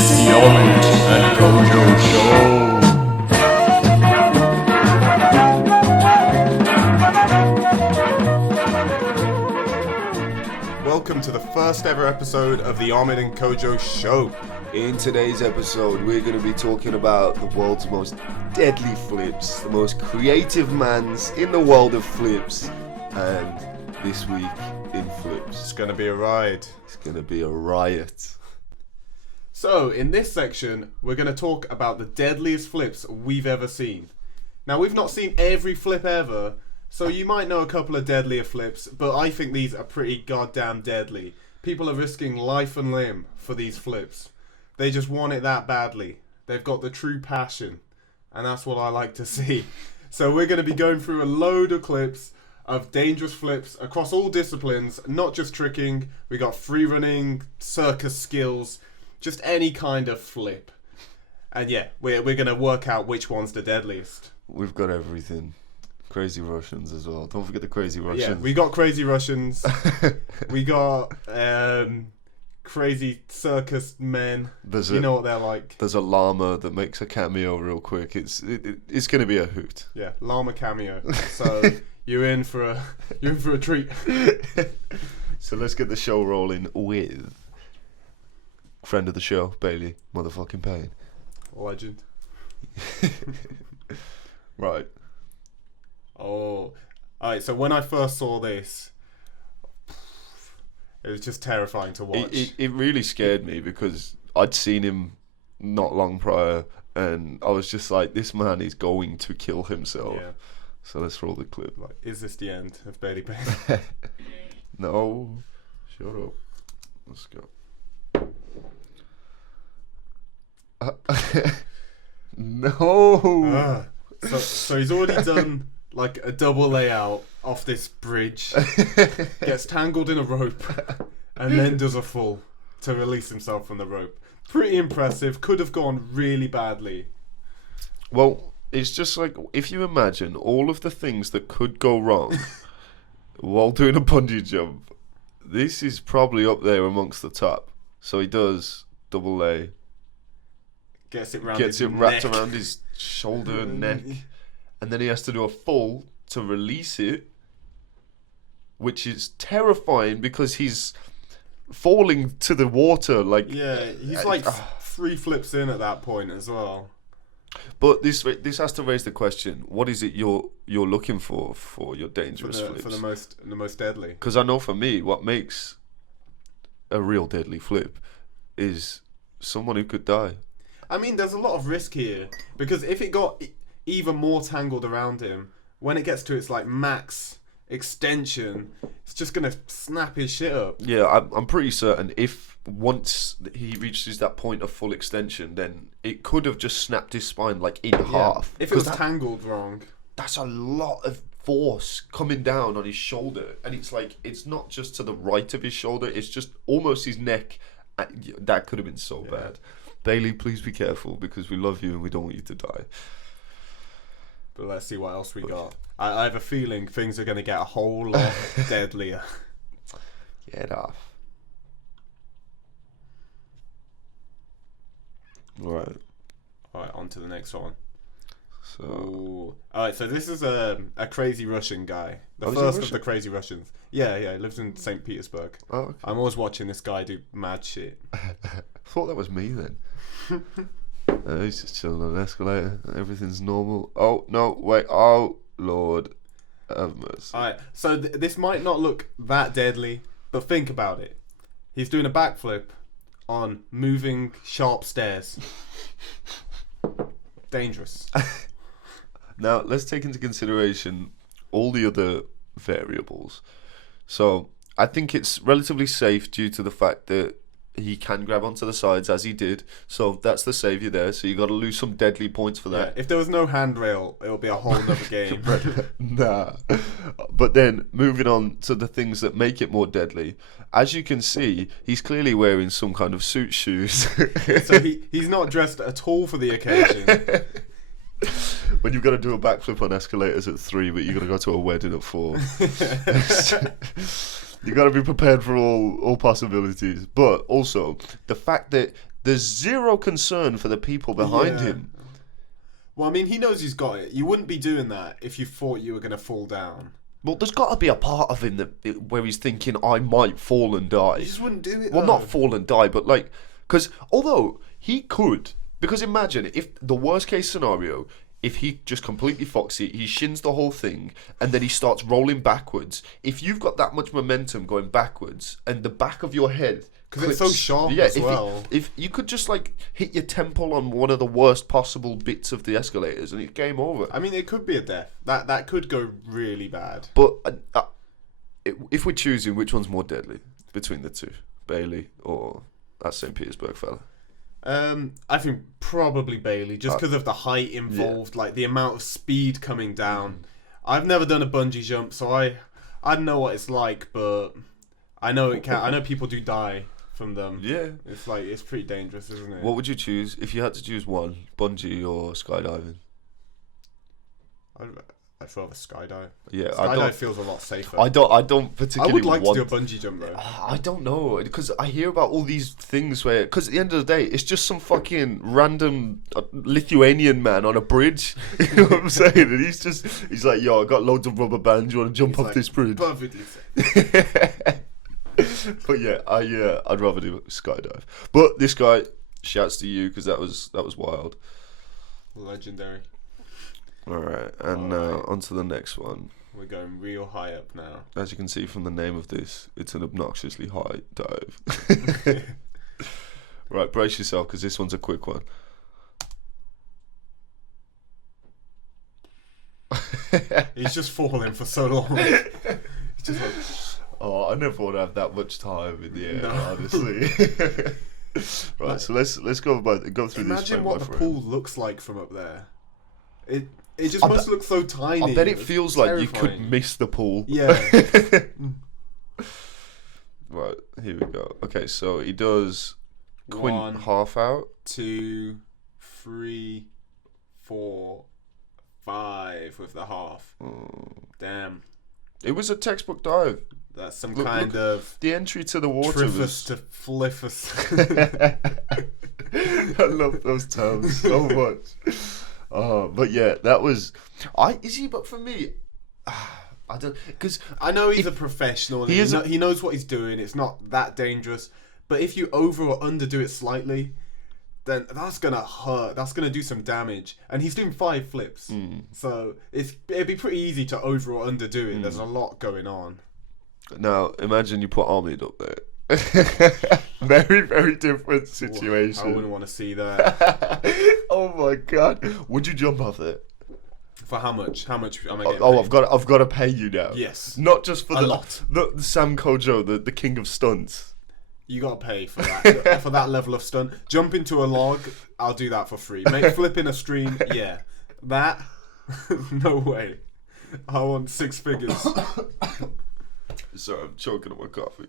The Omid and Kojo Show. Welcome to the first ever episode of the Omid and Kojo Show. In today's episode, we're going to be talking about the world's most deadly flips, the most creative mans in the world of flips, and this week in flips. It's going to be a ride. It's going to be a riot. So, in this section, we're going to talk about the deadliest flips we've ever seen. Now, we've not seen every flip ever, so you might know a couple of deadlier flips, but I think these are pretty goddamn deadly. People are risking life and limb for these flips. They just want it that badly. They've got the true passion, and that's what I like to see. So we're going to be going through a load of clips of dangerous flips across all disciplines, not just tricking. We got free running, circus skills, just any kind of flip. And yeah, we're going to work out which one's the deadliest. We've got everything. Crazy Russians as well. Don't forget the Crazy Russians. Yeah, we got Crazy Russians. We got crazy circus men. You know what they're like. There's a llama that makes a cameo real quick. It's going to be a hoot. Yeah, llama cameo. So you're in for a treat. So let's get the show rolling with friend of the show, Bailey, motherfucking Payne. Legend. Right. Oh, alright. So when I first saw this, it was just terrifying to watch. It really scared me because I'd seen him not long prior, and I was just like, this man is going to kill himself. Yeah. So let's roll the clip. Like, is this the end of Bailey Payne? No. Shut up. Let's go. No. So he's already done like a double layout off this bridge, gets tangled in a rope, and then does a full to release himself from the rope. Pretty impressive. Could have gone really badly. Well, it's just like, if you imagine all of the things that could go wrong while doing a bungee jump, this is probably up there amongst the top. So he does double lay. Gets it wrapped around his shoulder and neck. And then he has to do a full to release it, which is terrifying because he's falling to the water. Like, yeah, he's like 3 flips in at that point as well. But this has to raise the question: what is it you're looking for your dangerous flips? For the most deadly. Because I know for me, what makes a real deadly flip is someone who could die. I mean, there's a lot of risk here because if it got even more tangled around him, when it gets to its like max extension, it's just gonna snap his shit up. Yeah, I'm pretty certain if once he reaches that point of full extension, then it could have just snapped his spine like in half. If it was tangled wrong, that's a lot of force coming down on his shoulder, and it's like, it's not just to the right of his shoulder, it's just almost his neck. That could have been so bad. Bailey, please be careful because we love you and we don't want you to die. But let's see what else we got. I have a feeling things are going to get a whole lot deadlier. Get off. Right. Alright, on to the next one. So. Alright, so this is a crazy Russian guy. The first of the crazy Russians. Yeah, he lives in St. Petersburg. Oh, okay. I'm always watching this guy do mad shit. Thought that was me then. He's just chilling on an escalator. Everything's normal. Oh, no, wait. Oh, Lord have mercy. Alright, so this might not look that deadly, but think about it. He's doing a backflip on moving sharp stairs. Dangerous. Now, let's take into consideration all the other variables. So, I think it's relatively safe due to the fact that he can grab onto the sides as he did. So that's the saviour there. So you got to lose some deadly points for that. Yeah, if there was no handrail, it'll be a whole other game. Nah. But then moving on to the things that make it more deadly. As you can see, he's clearly wearing some kind of suit shoes. So he's not dressed at all for the occasion. When you've got to do a backflip on escalators at 3, but you've got to go to a wedding at 4. You got to be prepared for all possibilities. But also, the fact that there's zero concern for the people behind him. Well, I mean, he knows he's got it. You wouldn't be doing that if you thought you were going to fall down. Well, there's got to be a part of him where he's thinking, I might fall and die. He just wouldn't do it, Well, not fall and die, but like... Because although he could... Because imagine, if the worst case scenario... If he just completely fucks it, he shins the whole thing, and then he starts rolling backwards. If you've got that much momentum going backwards, and the back of your head... Because it's so sharp as well. If you could just, like, hit your temple on one of the worst possible bits of the escalators, and it's game over. I mean, it could be a death. That could go really bad. But if we're choosing which one's more deadly between the two, Bailey or that St. Petersburg fella? I think probably Bailey, just because of the height involved, like the amount of speed coming down. I've never done a bungee jump, so I don't know what it's like, but I know it can. I know people do die from them. Yeah, it's pretty dangerous, isn't it? What would you choose if you had to choose one, bungee or skydiving? I'd rather skydive. Yeah, skydive feels a lot safer. I don't particularly. I would like to do a bungee jump though. I don't know, because I hear about all these things where, because at the end of the day, it's just some fucking random Lithuanian man on a bridge. You know what I'm saying? And he's like, yo, I got loads of rubber bands. You want to jump off this bridge? Perfectly safe. But yeah, I'd rather do skydive. But this guy, shouts to you because that was wild. Legendary. Alright, and now on to the next one. We're going real high up now. As you can see from the name of this, it's an obnoxiously high dive. Right, brace yourself because this one's a quick one. He's just falling for so long. He's just like... Oh, I never want to have that much time in the air, honestly. Right, so let's go through this. Imagine what the pool looks like from up there. It just must look so tiny. I bet it feels like you could miss the pool. Yeah. Right, here we go. Okay, so he does quint half out. 2, 3, 4, 5 with the half. Damn. It was a textbook dive. That's some kind of... The entry to the water Triffus to fliffus. I love those terms so much. But yeah, that was... But for me... I don't... Because I know he's a professional. He knows what he's doing. It's not that dangerous. But if you over or underdo it slightly, then that's going to hurt. That's going to do some damage. And he's doing 5 flips. So it'd be pretty easy to over or underdo it. There's a lot going on. Now, imagine you put Omid up there. Very, very different situation. I wouldn't want to see that. Oh my god. Would you jump off it? For how much? How much am I getting paid? I've got to pay you now. Yes. Not just for the Sam Kojo, the king of stunts. You got to pay for that. For that level of stunt. Jump into a log, I'll do that for free. Make flip in a stream, yeah. That, no way. I want 6 figures. Sorry, I'm choking on my coffee.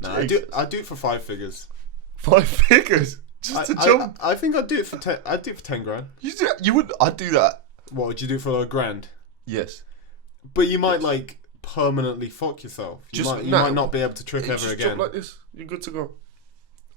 Nah, I do it for 5 figures. 5 figures? Just to jump? I think I'd do it for 10. I'd do it for 10 grand. You would? I'd do that. What would you do for a grand? Yes. But you might like permanently fuck yourself. You might not be able to trick ever again. Jump like this. You're good to go.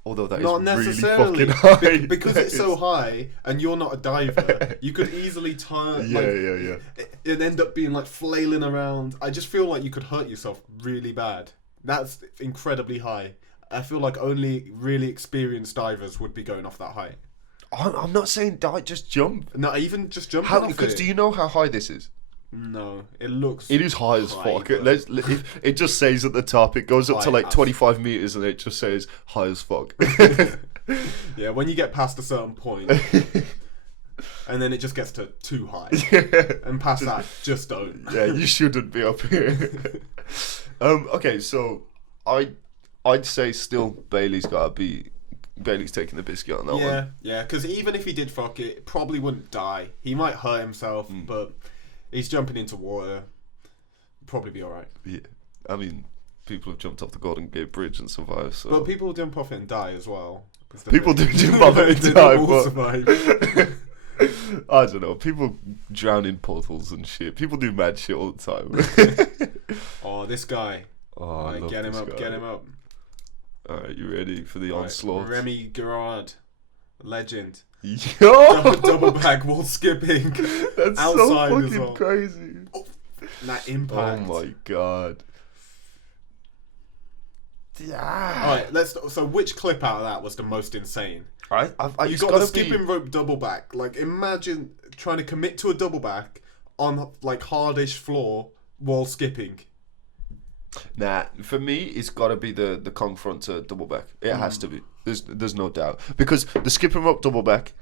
Although that not is necessarily really fucking high. Because it's so high and you're not a diver, you could easily turn. Yeah. It'd end up being like flailing around. I just feel like you could hurt yourself really bad. That's incredibly high. I feel like only really experienced divers would be going off that height. I'm not saying die, just jump. No, even just jump. Because do you know how high this is? No, it looks. It is high as fuck. It just says at the top, it goes up to like 25 meters, and it just says high as fuck. Yeah, when you get past a certain point, and then it just gets to too high, and past that, just don't. Yeah, you shouldn't be up here. Okay, so I'd say still Bailey's taking the biscuit on that one. Yeah, because even if he did fuck it, probably wouldn't die. He might hurt himself, but he's jumping into water. Probably be alright. Yeah, I mean, people have jumped off the Golden Gate Bridge and survived. So. But people jump off it and die as well. People do jump off it and die, but I don't know. People drown in portals and shit. People do mad shit all the time. Oh, this guy. Oh, get him up. Alright, you ready for the onslaught? Remy Garard. Legend. Yo! Double back wall skipping. That's outside so as fucking well. crazy. That impact. Oh my god. Yeah. Alright, so which clip out of that was the most insane? You You got the skipping rope double back. Like, imagine trying to commit to a double back on, like, hardish floor while skipping. Nah, for me, it's got to be the Kong front to double back. It has to be. There's no doubt. Because the skipping rope double back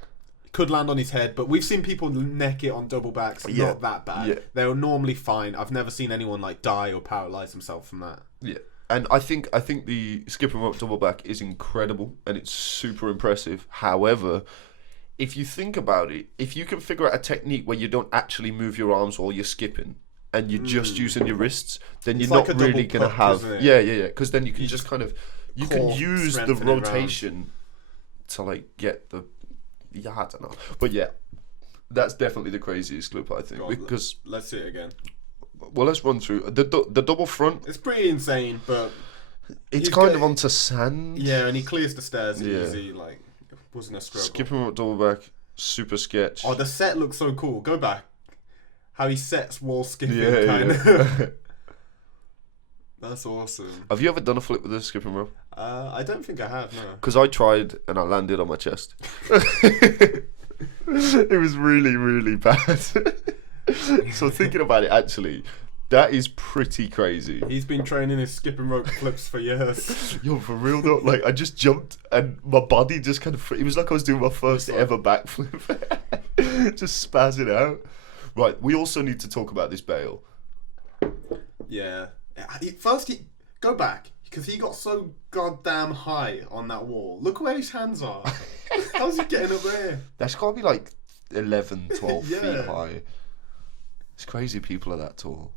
could land on his head, but we've seen people neck it on double backs. Yeah. Not that bad. Yeah. They're normally fine. I've never seen anyone, like, die or paralyze himself from that. Yeah. And I think the skipping rope double back is incredible and it's super impressive. However, if you think about it, if you can figure out a technique where you don't actually move your arms while you're skipping and you're just using your wrists, then It's you're like not a double really going to puck, have... isn't it? Yeah. Because then you can just kind of... You can core use the strengthen it around. rotation to, like, get the... Yeah, I don't know. But yeah, that's definitely the craziest clip, I think. God, because... let's see it again. Well, let's run through. The double front, It's pretty insane, but... it's he's kind got- of onto sand. Yeah, and he clears the stairs Yeah. easy, like, it wasn't a struggle. Skipping rope double back, super sketch. Oh, the set looks so cool. Go back. How he sets wall skipping, Yeah, kind yeah. of. That's awesome. Have you ever done a flip with a skipping rope? I don't think I have, no. Because I tried and I landed on my chest. It was really, really bad. So thinking about it, actually, that is pretty crazy. He's been training his skipping rope flips for years. Yo, for real though, like I just jumped and my body just kind of, it was like I was doing my first ever backflip. Just spazzing out. Right, we also need to talk about this bail. Yeah. First, go back, because he got so goddamn high on that wall. Look where his hands are. How's he getting up there? That's got to be like 11, 12 Yeah. feet high. It's crazy people are that tall.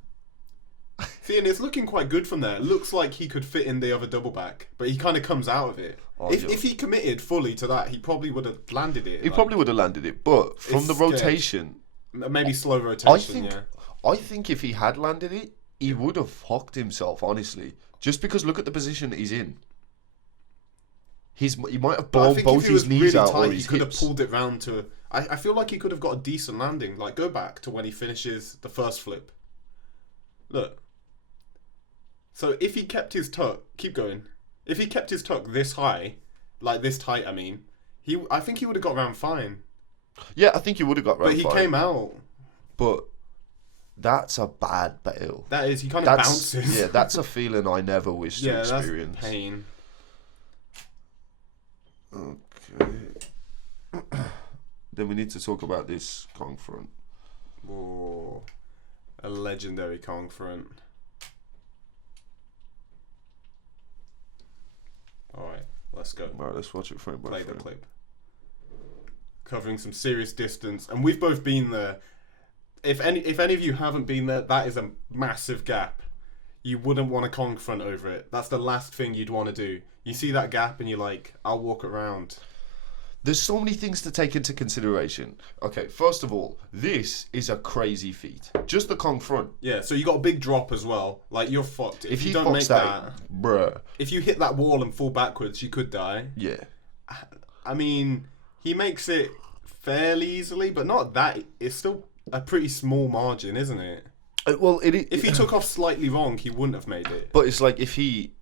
See, and it's looking quite good from there. It looks like he could fit in the other double back, but he kind of comes out of it. Oh, If he committed fully to that, he probably would have landed it. He probably would have landed it, but from It's the scared. rotation, Maybe slow rotation, yeah. I think if he had landed it, he would have fucked himself, honestly. Just because look at the position that he's in. He might have But I blown think both if he his was knees really out or tight, he his could have hips. pulled it round to... I feel like he could have got a decent landing. Like, go back to when he finishes the first flip. Look. So if he kept his tuck... Keep going. If he kept his tuck this high, like this tight, I mean, I think he would have got around fine. Yeah, I think he would have got round But he fine. came out. But that's a bad bail. That is, he kind of bounces. Yeah, that's a feeling I never wish to experience. That's pain. Okay. Then we need to talk about this Kong front. Whoa. A legendary Kong front. Alright, let's go. Alright, let's watch it frame by Play frame. the clip. Covering some serious distance, and we've both been there. If any of you haven't been there, that is a massive gap. You wouldn't want a Kong front over it. That's the last thing you'd want to do. You see that gap and you're like, I'll walk around. There's so many things to take into consideration. Okay, first of all, this is a crazy feat. Just the Kong front. Yeah, so you got a big drop as well. Like, you're fucked. If you he don't make fucks that, bruh. if you hit that wall and fall backwards, you could die. Yeah. I mean, he makes it fairly easily, but not that. It's still a pretty small margin, isn't it? Well, If he took off slightly wrong, he wouldn't have made it. But it's like if he,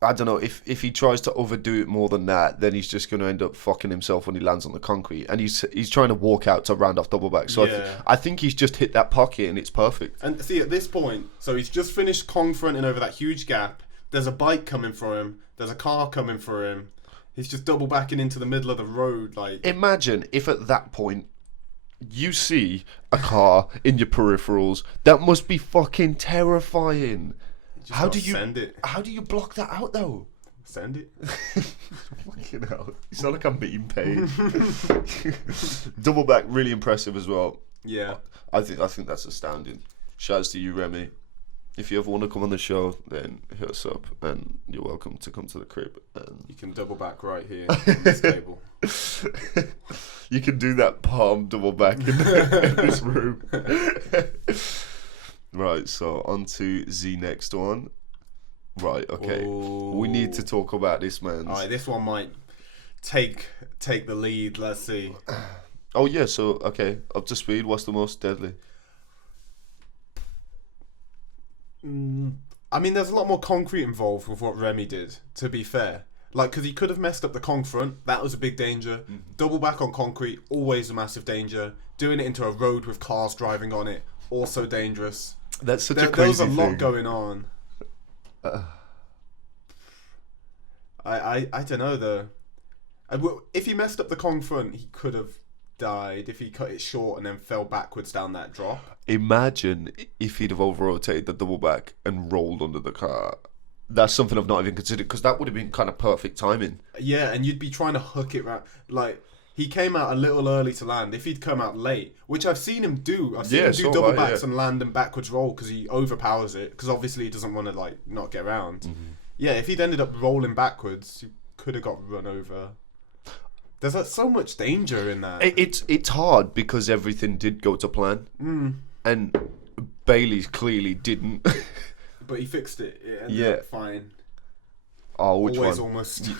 I don't know, if he tries to overdo it more than that, then he's just going to end up fucking himself when he lands on the concrete. And he's trying to walk out to round off double back. So Yeah. I think he's just hit that pocket and it's perfect. And see, at this point, so he's just finished Kong fronting over that huge gap. There's a bike coming for him. There's a car coming for him. He's just double backing into the middle of the road. Like, Imagine if at that point you see a car in your peripherals. That must be fucking terrifying. just How gotta do you send it? How do you block that out though? Send it. Fucking hell. You sound like a meme page. Double back, really impressive as well. Yeah. I think that's astounding. Shouts to you, Remy. If you ever want to come on the show, then hit us up, and you're welcome to come to the crib. And You can double back right here on this table. you can do that palm double back in this room. Right, so on to the next one. Right, okay. Ooh. We need to talk about this, man. Alright, this one might take the lead. Let's see. Oh yeah, so okay, up to speed. What's the most deadly? I mean, there's a lot more concrete involved with what Remy did, to be fair. Like, because he could have messed up the conch front. That was a big danger. Double back on concrete, always a massive danger. Doing it into a road with cars driving on it, also dangerous. That's such a crazy thing. There was a lot going on. I don't know, though. If he messed up the conch front, he could have died if he cut it short and then fell backwards down that drop. Imagine if he'd have over-rotated the double back and rolled under the car. That's something I've not even considered, because that would have been kind of perfect timing. Yeah, and you'd be trying to hook it right. Like, he came out a little early to land. If he'd come out late, which I've seen him do. I've seen him do double backs and land and backwards roll because he overpowers it. Because obviously he doesn't want to, like, not get around. Yeah, if he'd ended up rolling backwards, he could have got run over. There's like, so much danger in that. It's hard because everything did go to plan. And Bailey clearly didn't. But he fixed it. It ended up fine. Oh, which Always one? Almost.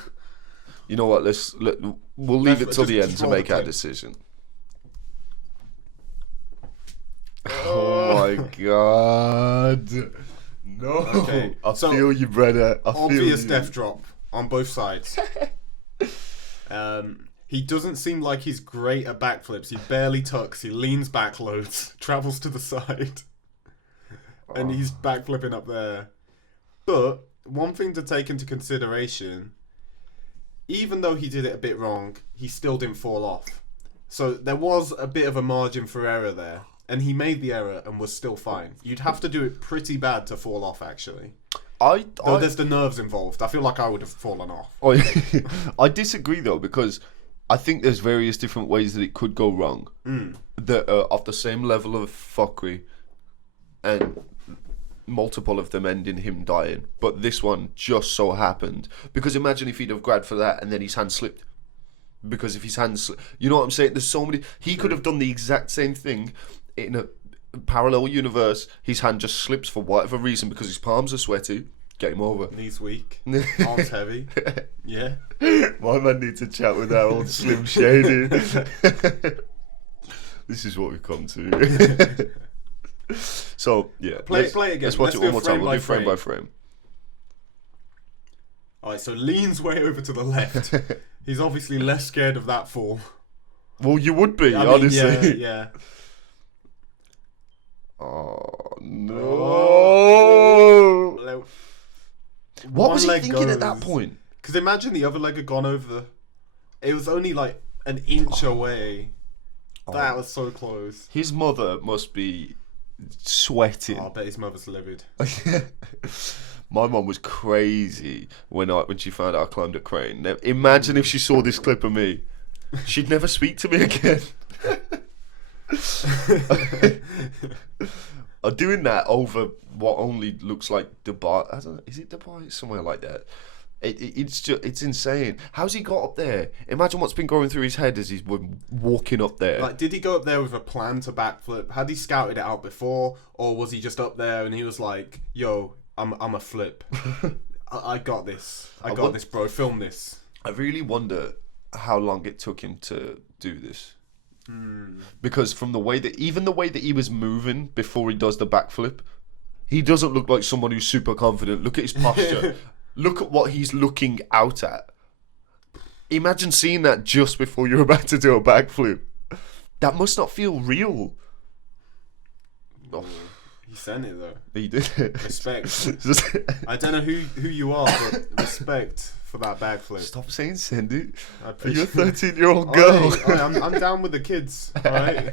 You know what? We'll leave it till the end to make our decision. Oh my god! No. Okay. I feel you, brother. Obvious death drop on both sides. He doesn't seem like he's great at backflips. He barely tucks. He leans back loads, travels to the side, and he's backflipping up there. But one thing to take into consideration, even though he did it a bit wrong, he still didn't fall off. So there was a bit of a margin for error there, and he made the error and was still fine. You'd have to do it pretty bad to fall off, actually. Though there's the nerves involved. I feel like I would have fallen off. I disagree, though, because I think there's various different ways that it could go wrong that are of the same level of fuckery, and multiple of them end in him dying. But this one just so happened. Because imagine if he'd have grabbed for that and then his hand slipped. Because if his hand you know what I'm saying? There's so many... He could have done the exact same thing in a parallel universe. His hand just slips for whatever reason because his palms are sweaty. Game over. Knees weak. Arms heavy. Yeah. My man needs to chat with our old Slim Shady. This is what we've come to. So, yeah. Play it again. Let's watch it one more time. We'll do frame by frame. Alright, so leans way over to the left. He's obviously less scared of that fall. Well, you would be, honestly. Yeah. Oh, no. What was he thinking at that point? Because imagine the other leg had gone over. It was only like an inch away. That was so close. His mother must be sweating. I bet his mother's livid. My mum was crazy when she found out I climbed a crane. Now, imagine if she saw this clip of me. She'd never speak to me again. I'm doing that over what only looks like Dubai. I don't know, is it Dubai? Somewhere like that. It's insane. How's he got up there? Imagine what's been going through his head as he's walking up there. Like, did he go up there with a plan to backflip? Had he scouted it out before, or was he just up there and he was like, "Yo, I'm a flip. I got this. I got this, bro. Film this." I really wonder how long it took him to do this. Because from the way that he was moving before he does the backflip, he doesn't look like someone who's super confident. Look at his posture. Look at what he's looking out at. Imagine seeing that just before you're about to do a backflip. That must not feel real. Oh. He sent it though. He did. Respect. I don't know who you are, but respect for that backflip. Stop saying send it. You're a 13-year-old girl. I'm down with the kids. Alright.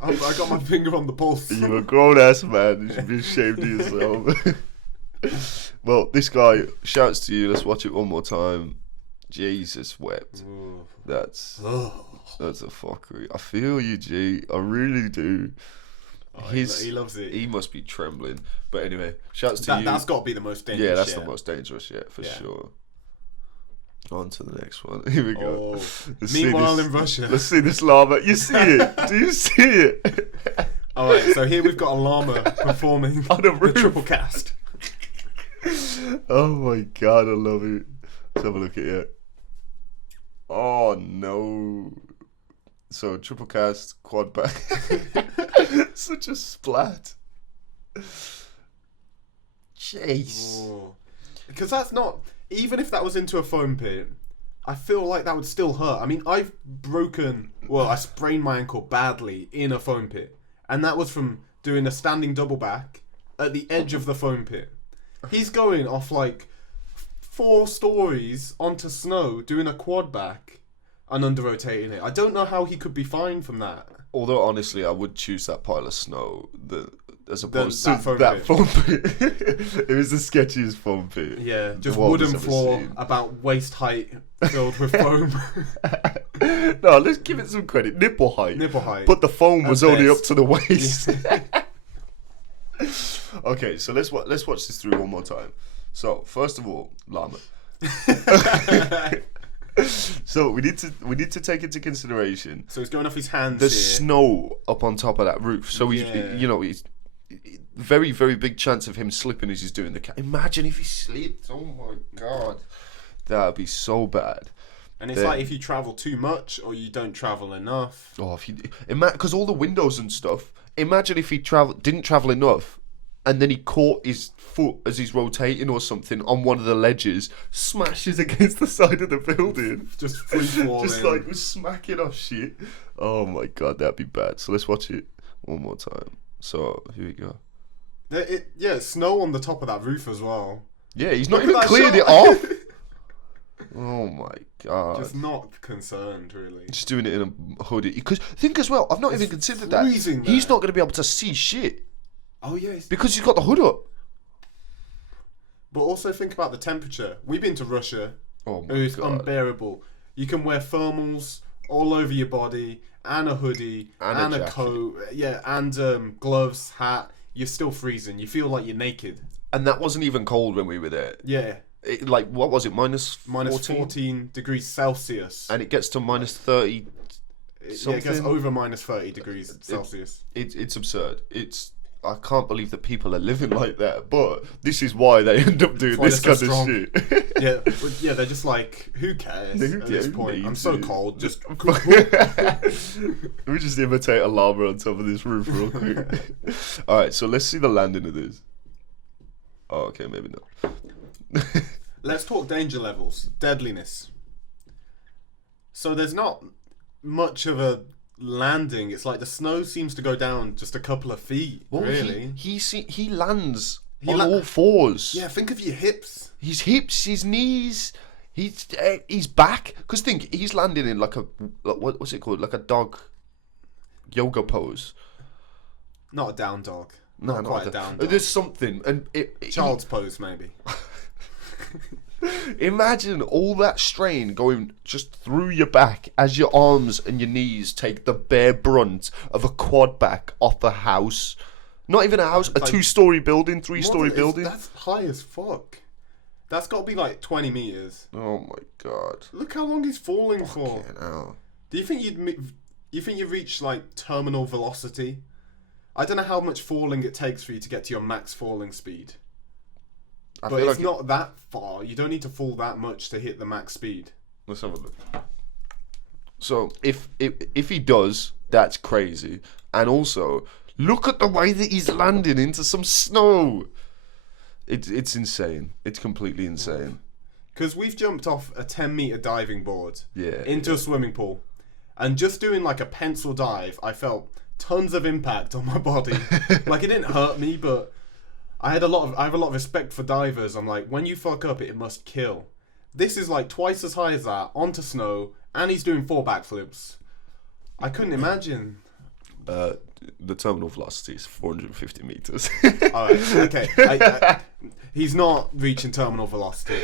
I got my finger on the pulse. You're a grown ass man. You should be ashamed of yourself. Well, this guy, shouts to you. Let's watch it one more time. Jesus wept. Ooh. That's a fuckery. I feel you, G. I really do. Oh, he loves it. He must be trembling. But anyway, shouts to you. That's got to be the most dangerous. Yeah, that's the most dangerous yet, for sure. On to the next one. Here we go. Meanwhile in Russia. Let's see this llama. You see it? Do you see it? Alright, so here we've got a llama performing on a roof. The triple cast. Oh my god, I love it. Let's have a look at it. Oh no. So triple cast, quad back. Such a splat. Jeez. Because that's not, even if that was into a foam pit, I feel like that would still hurt. I mean, I sprained my ankle badly in a foam pit. And that was from doing a standing double back at the edge of the foam pit. He's going off like 4 stories onto snow, doing a quad back and under rotating it. I don't know how he could be fine from that. Although, honestly, I would choose that pile of snow as opposed that to foam that pit. foam pit. It was the sketchiest foam pit. Yeah, just the world wooden has ever floor, seen. about waist height, filled with foam. No, let's give it some credit. Nipple height. Nipple height. But the foam was At only best. up to the waist. Okay, so let's watch this through one more time. So, first of all, llama. So we need to take into consideration So he's going off his hands the here. snow up on top of that roof. So he's Yeah. he's very, very big chance of him slipping as he's doing the imagine if he slipped. Oh my god. That'd be so bad. And it's like if you travel too much or you don't travel enough. Oh, if you because all the windows and stuff. Imagine if he didn't travel enough, and then he caught his foot as he's rotating or something on one of the ledges, smashes against the side of the building, Just free falling. just like was smacking off shit. Oh my god, that'd be bad. So let's watch it one more time. So here we go. Snow on the top of that roof as well. Yeah, he's not Look at even that cleared it shot. off. Oh my god. Just not concerned, really. Just doing it in a hoodie. Because think as well, I've not even considered that. freezing He's there. not going to be able to see shit Oh, yeah. it's- because he's got the hood up. But also think about the temperature. We've been to Russia. Oh my It's god. unbearable. You can wear thermals all over your body, and a hoodie, And a a jacket. coat, and gloves, hat. You're still freezing. You feel like you're naked. And that wasn't even cold when we were there. Yeah, Like, what was it, minus minus 14 degrees Celsius. And it gets to minus 30. Yeah, it gets something. over minus 30 degrees Celsius. It's absurd. I can't believe that people are living like that. But this is why they end up doing why this they're kind so of shit. Yeah, they're just like, who cares at this point? I'm so cold. Just We just imitate a llama on top of this roof real quick. Alright, so let's see the landing of this. Oh, okay, maybe not. Let's talk danger levels, deadliness. So there's not much of a landing. It's like the snow seems to go down just a couple of feet. Well, really? he lands He on la- all fours. Yeah, think of your hips. His hips, his knees, his back. Because think, he's landing in like what's it called? Like a dog yoga pose. Not a down dog. No, Not quite a down dog. There's something, and Child's pose, maybe. imagine all that strain going just through your back as your arms and your knees take the bare brunt of a quad back off a house. Not even a house, a Like- 2-story building, 3-story building. That's high as fuck. That's got to be like 20 meters. Oh my god. Look how long he's falling for. Fucking hell. Do you think you'd reach like terminal velocity? I don't know how much falling it takes for you to get to your max falling speed. I But feel it's like not that far. You don't need to fall that much to hit the max speed. Let's have a look. So if he does, that's crazy. And also, look at the way that he's landing into some snow. It's insane. It's completely insane. Because we've jumped off a 10-meter diving board Yeah. into a swimming pool. And just doing like a pencil dive, I felt tons of impact on my body. Like it didn't hurt me, but I have a lot of respect for divers. I'm like, when you fuck up, it must kill. This is like twice as high as that, onto snow, and he's doing 4 backflips. I couldn't imagine. The terminal velocity is 450 meters. Alright, okay. He's not reaching terminal velocity.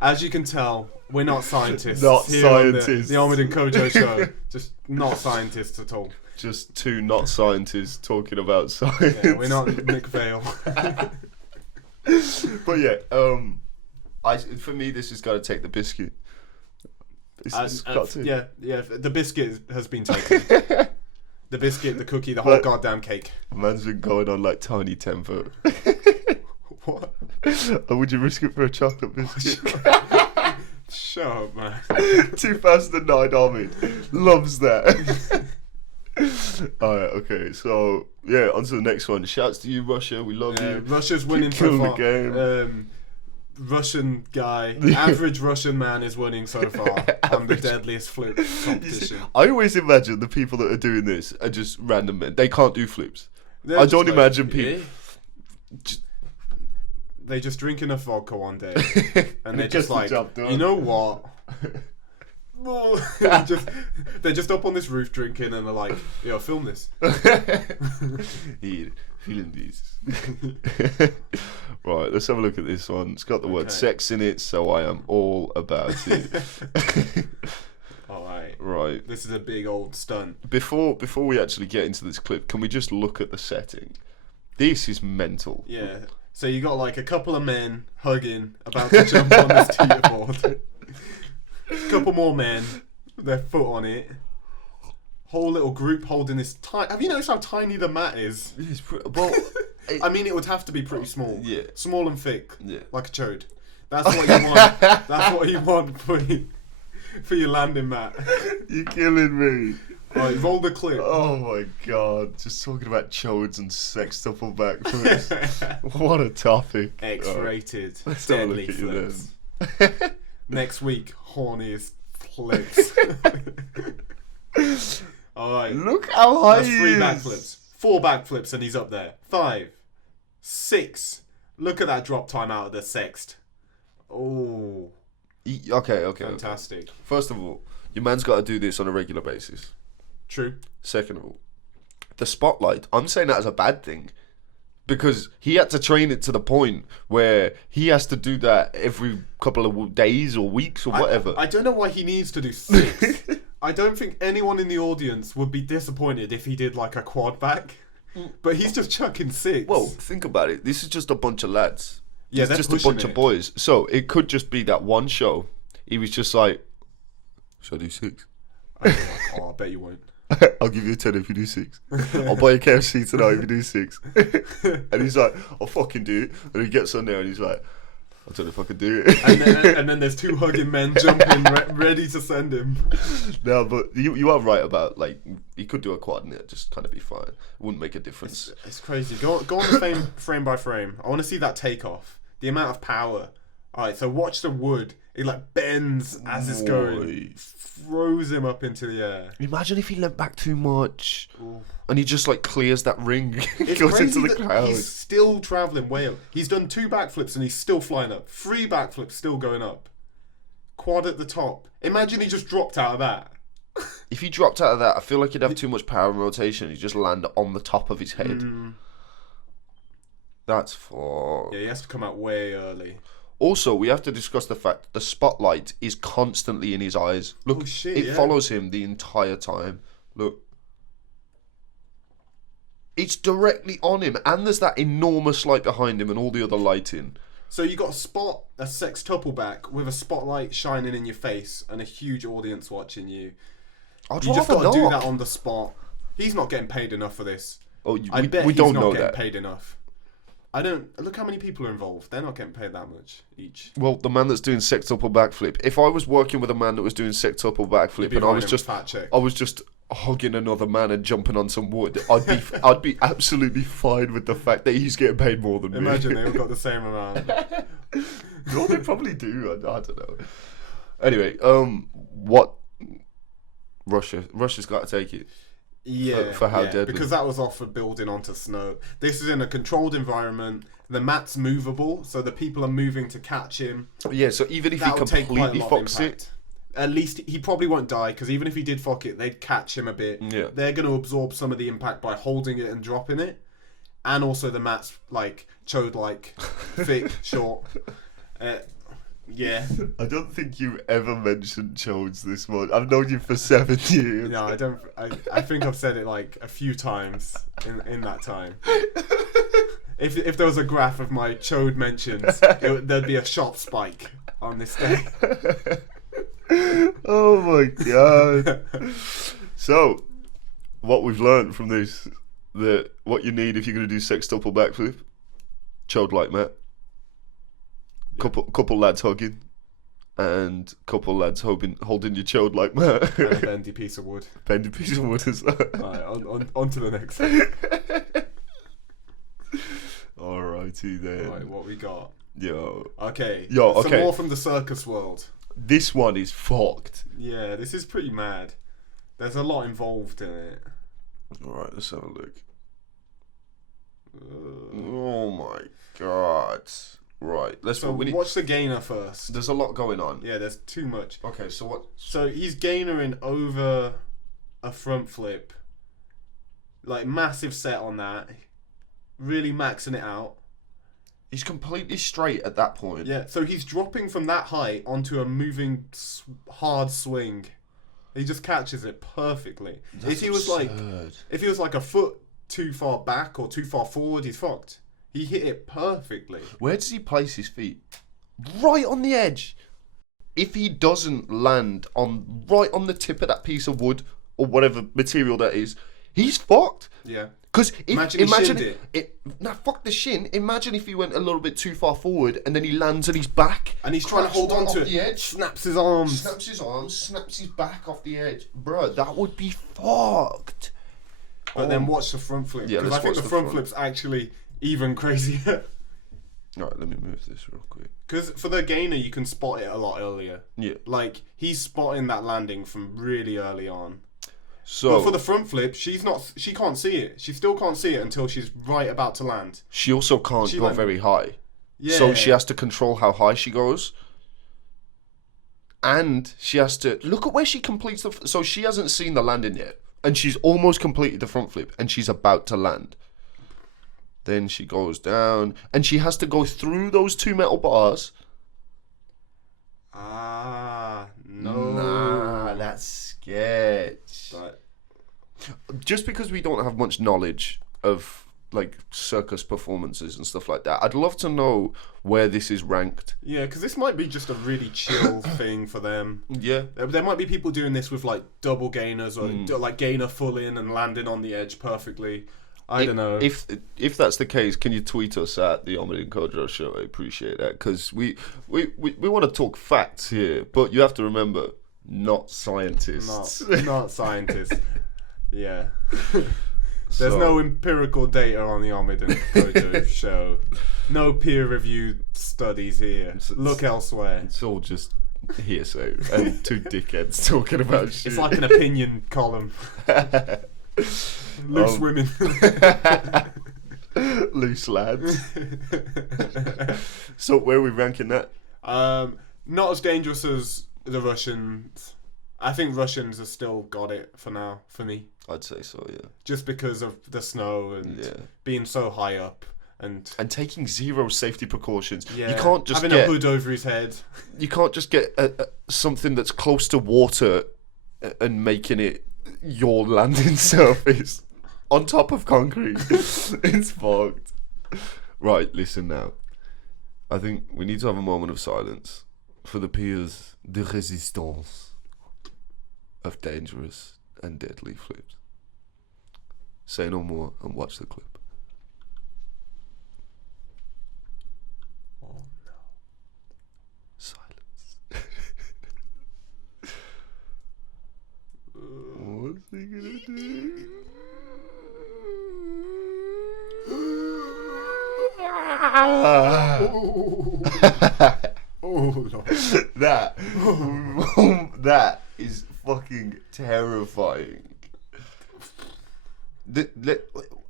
As you can tell, we're not scientists. Not here on scientists. The Omid and Kojo show. Just not scientists at all. Just 2 not scientists talking about science. Yeah, we're not Nick Vale. But yeah, for me, this has got to take the biscuit. It's got to. Yeah. The biscuit has been taken. The biscuit, the cookie, the whole goddamn cake. Man's been going on like tiny tempo. What? Or would you risk it for a chocolate biscuit? Shut Shut up, man. 2009 Omid loves that. Alright, okay, so yeah, on to the next one. Shouts to you, Russia. We love you. Russia's winning so Kill the far. game. Russian guy, average Russian man is winning so far on the deadliest flip competition. I always imagine the people that are doing this are just random men. They can't do flips. They're I just don't like, imagine people. They just drink enough vodka one day, and they're it just gets the like, job done. you know what? they're just up on this roof drinking, and they're like, "Yo, film this." Here, feeling these. Right, let's have a look at this one. It's got the word sex in it, so I am all about it. Alright. Right. This is a big old stunt. Before we actually get into this clip, can we just look at the setting? This is mental. Yeah. So you got like a couple of men hugging, about to jump on this teeter board. Couple more men, their foot on it. Whole little group holding this tiny. Have you noticed how tiny the mat is? Well, I mean, it would have to be pretty small. Yeah. Small and thick. Yeah. Like a chode. That's what you want. That's what you want for your landing mat. You're killing me. Alright, roll the clip. Oh my god, just talking about chodes and sextuple backflips. What a topic. X-rated. Let's have a look Deadly at you flips. Next week, horniest flips. Alright. Look how high That's he 3 is. backflips. 4 backflips and he's up there. 5. 6. Look at that drop time out of the sext. Oh. Okay. Fantastic. First of all, your man's got to do this on a regular basis. True. Second of all, the spotlight, I'm saying that as a bad thing. Because he had to train it to the point where he has to do that every couple of days or weeks or whatever. I don't know why he needs to do 6. I don't think anyone in the audience would be disappointed if he did like a quad back. But he's just chucking 6. Well, think about it. This is just a bunch of lads. Yeah, It's they're just a pushing bunch it. of boys. So it could just be that one show. He was just like, should I do 6? Oh, I bet you won't. I'll give you a 10 if you do 6. I'll buy a KFC tonight if you do 6. And he's like, I'll fucking do it. And he gets on there and he's like, I don't know if I can do it. And then there's 2 hugging men jumping, ready to send him. No, but you are right about, like, he could do a quad and it'd just kind of be fine. It wouldn't make a difference. It's crazy. Go on the frame by frame. I want to see that takeoff. The amount of power. Alright, so watch the wood. It like bends as it's going. Throws him up into the air. Imagine if he leant back too much. Ooh. And he just, like, clears that ring. It's goes crazy into the that crowd. he's still travelling way up. He's done 2 backflips and he's still flying up. 3 backflips still going up. Quad at the top. Imagine he just dropped out of that. If he dropped out of that, I feel like he'd have too much power and rotation. He'd just land on the top of his head. That's fun. Yeah, he has to come out way early. Also, we have to discuss the fact that the spotlight is constantly in his eyes. Look, Oh, shit, it yeah. follows him the entire time. Look. It's directly on him. And there's that enormous light behind him and all the other lighting. So you got a sextuple back with a spotlight shining in your face and a huge audience watching you. I'd You just rather got to do not. that on the spot. He's not getting paid enough for this. Oh, I bet we he's don't not know getting that. paid enough. I don't look how many people are involved. They're not getting paid that much each. Well, the man that's doing sextuple backflip. If I was working with a man that was doing sextuple backflip Be and I was writing a just fat check. I was just hugging another man and jumping on some wood, I'd be absolutely fine with the fact that he's getting paid more than me. Imagine they all got the same amount. Well, they probably do. I don't know. Anyway, what Russia's got to take it. Yeah, For how deadly. because that was off for building onto snow. This is in a controlled environment. The mat's movable, so the people are moving to catch him. Yeah, so even if That he would take quite a completely lot of fucks impact. At least he probably won't die, because even if he did fuck it, they'd catch him a bit. Yeah. They're going to absorb some of the impact by holding it and dropping it. And also the mat's like chode-like, thick, short. Yeah. I don't think you ever mentioned chodes this much. I've known you for 7 years. No, I don't. I think I've said it like a few times in that time. If there was a graph of my chode mentions, there'd be a sharp spike on this day. Oh my god. So, what we've learned from this, that what you need if you're going to do sextuple backflip, chode like Matt. Couple lads hugging. and a couple lads holding your child like that. And a bendy piece of wood. Bendy piece of wood as well. Alright, on to the next. Alrighty then. Right, what we got? Yo. Okay. Yo, Some okay. more from the circus world. This one is fucked. Yeah, this is pretty mad. There's a lot involved in it. Alright, let's have a look. Oh my god. Right, So watch the gainer first. There's a lot going on. Yeah, there's too much. Okay, so what? So he's gainering over a front flip. Like, massive set on that. Really maxing it out. He's completely straight at that point. Yeah, so he's dropping from that height onto a moving hard swing. He just catches it perfectly. That's if he was like a foot too far back or too far forward, he's fucked. He hit it perfectly. Where does he place his feet? Right on the edge. If he doesn't land right on the tip of that piece of wood or whatever material that is, he's fucked. Yeah. Because imagine fuck the shin. Imagine if he went a little bit too far forward and then he lands on his back and he's trying to hold on to it. The edge, snaps his arms, snaps his back off the edge, bro. That would be fucked. But then watch the front flip. Yeah, because I think the front flip's actually even crazier. Alright, let me move this real quick. Because for the gainer, you can spot it a lot earlier. Yeah. Like, he's spotting that landing from really early on. So but for the front flip, she can't see it. She still can't see it until she's right about to land. She also can't go very high. Yeah. So she has to control how high she goes. And she has to look at where she completes so she hasn't seen the landing yet. And she's almost completed the front flip and she's about to land. Then she goes down and she has to go through those two metal bars. No. Nah, that's sketch. But just because we don't have much knowledge of like circus performances and stuff like that, I'd love to know where this is ranked. Yeah, because this might be just a really chill thing for them. Yeah. There might be people doing this with like double gainers or like gainer full in and landing on the edge perfectly. I don't know. If that's the case, can you tweet us at the Omid and Kojo show? I appreciate that because we want to talk facts here, but you have to remember, not scientists. Not scientists. Yeah. There's no empirical data on the Omid and Kojo show. No peer-reviewed studies here. Look elsewhere. It's all just hearsay and two dickheads talking about shit. It's like an opinion column. Loose women. Loose lads. So where are we ranking that? Not as dangerous as the Russians. I think Russians have still got it for now, for me. I'd say so, yeah. Just because of the snow and being so high up. And taking zero safety precautions. Yeah, you can't just having a hood over his head. You can't just get something that's close to water and making it your landing surface on top of concrete. It's fucked. Right, listen now. I think we need to have a moment of silence for the peers de résistance of dangerous and deadly flips. Say no more and watch the clip. Oh no. Silence. What's he gonna do? Oh no. That is fucking terrifying.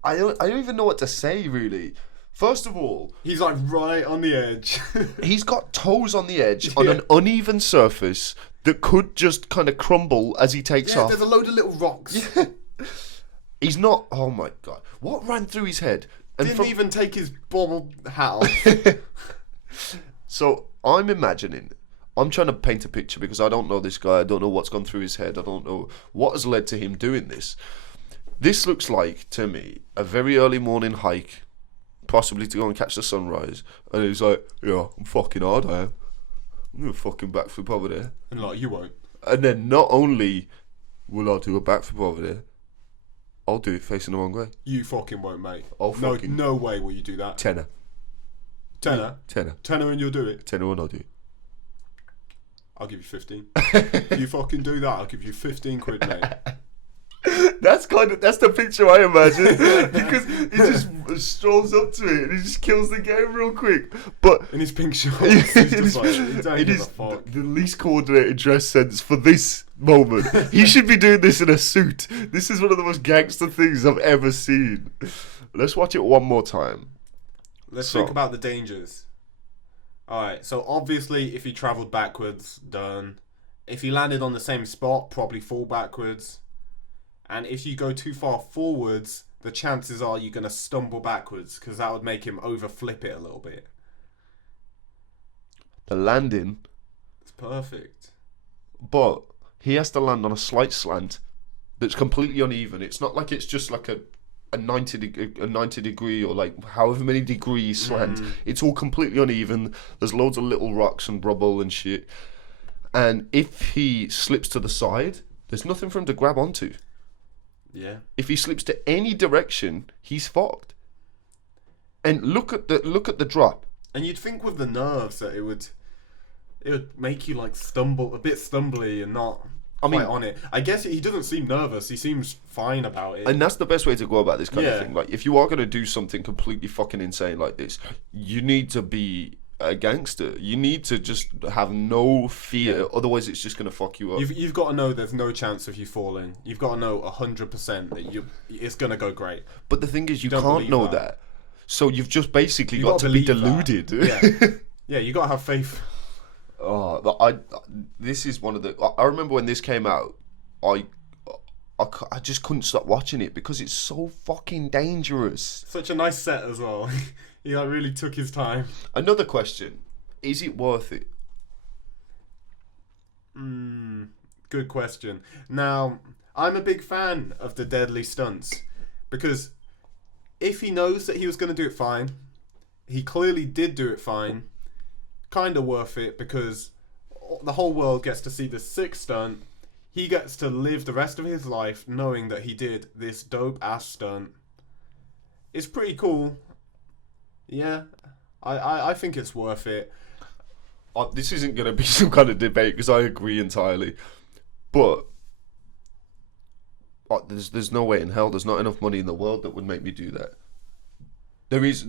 I don't even know what to say, really. First of all, he's like right on the edge. He's got toes on the edge on an uneven surface that could just kind of crumble as he takes off. There's a load of little rocks. Yeah. He's not. Oh my god! What ran through his head? And Didn't even take his bobble hat off. So I'm imagining. I'm trying to paint a picture because I don't know this guy. I don't know what's gone through his head. I don't know what has led to him doing this. This looks like, to me, a very early morning hike, possibly to go and catch the sunrise. And he's like, yeah, I'm fucking hard, I am. I'm going to fucking backflip over there. And like, you won't. And then not only will I do a backflip over there, I'll do it facing the wrong way. You fucking won't, mate. No way will you do that. Tenner. Tenner and you'll do it. Tenner and I'll do it. I'll give you 15. If you fucking do that, I'll give you 15 quid, mate. That's the picture I imagine, because he just strolls up to it and he just kills the game real quick. But in his pink shorts, he's just like, he don't it give a is fuck. the least coordinated dress sense for this moment. He should be doing this in a suit. This is one of the most gangster things I've ever seen. Let's watch it one more time. Let's think about the dangers. Alright, so obviously if he travelled backwards, done. If he landed on the same spot, probably fall backwards. And if you go too far forwards, the chances are you're going to stumble backwards, because that would make him overflip it a little bit. The landing. It's perfect. But he has to land on a slight slant that's completely uneven. It's not like it's just like a 90 degree or like however many degrees slant. It's all completely uneven. There's loads of little rocks and rubble and shit. And if he slips to the side, there's nothing for him to grab onto. Yeah. If he slips to any direction, he's fucked. And look at the drop. And you'd think with the nerves that it would make you like stumble, a bit stumbly and not quite on it. I guess he doesn't seem nervous. He seems fine about it. And that's the best way to go about this kind of thing. Like, if you are going to do something completely fucking insane like this, you need to be a gangster. You need to just have no fear. Otherwise, it's just going to fuck you up. You've got to know there's no chance of you falling. You've got to know 100% that it's going to go great. But the thing is, you can't know that. So you've just basically got to be deluded. Yeah, you got to have faith. This is one of the. I remember when this came out, I just couldn't stop watching it because it's so fucking dangerous. Such a nice set as well. He like really took his time. Another question: is it worth it? Good question. Now, I'm a big fan of the deadly stunts because if he knows that he was going to do it fine, he clearly did do it fine. Kind of worth it because the whole world gets to see this sick stunt. He gets to live the rest of his life knowing that he did this dope ass stunt. It's pretty cool. Yeah, I think it's worth it. This isn't going to be some kind of debate because I agree entirely, but there's no way in hell there's not enough money in the world that would make me do that. There is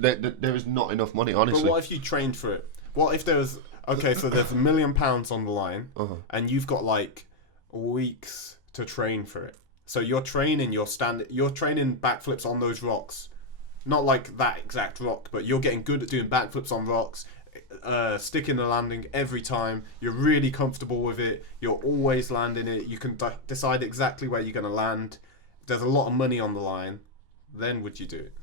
not enough money, honestly. But what if you trained for it? What if there was... Okay, so there's £1 million on the line, and you've got like weeks to train for it. So you're training backflips on those rocks. Not like that exact rock, but you're getting good at doing backflips on rocks, sticking the landing every time. You're really comfortable with it. You're always landing it. You can decide exactly where you're going to land. There's a lot of money on the line. Then would you do it?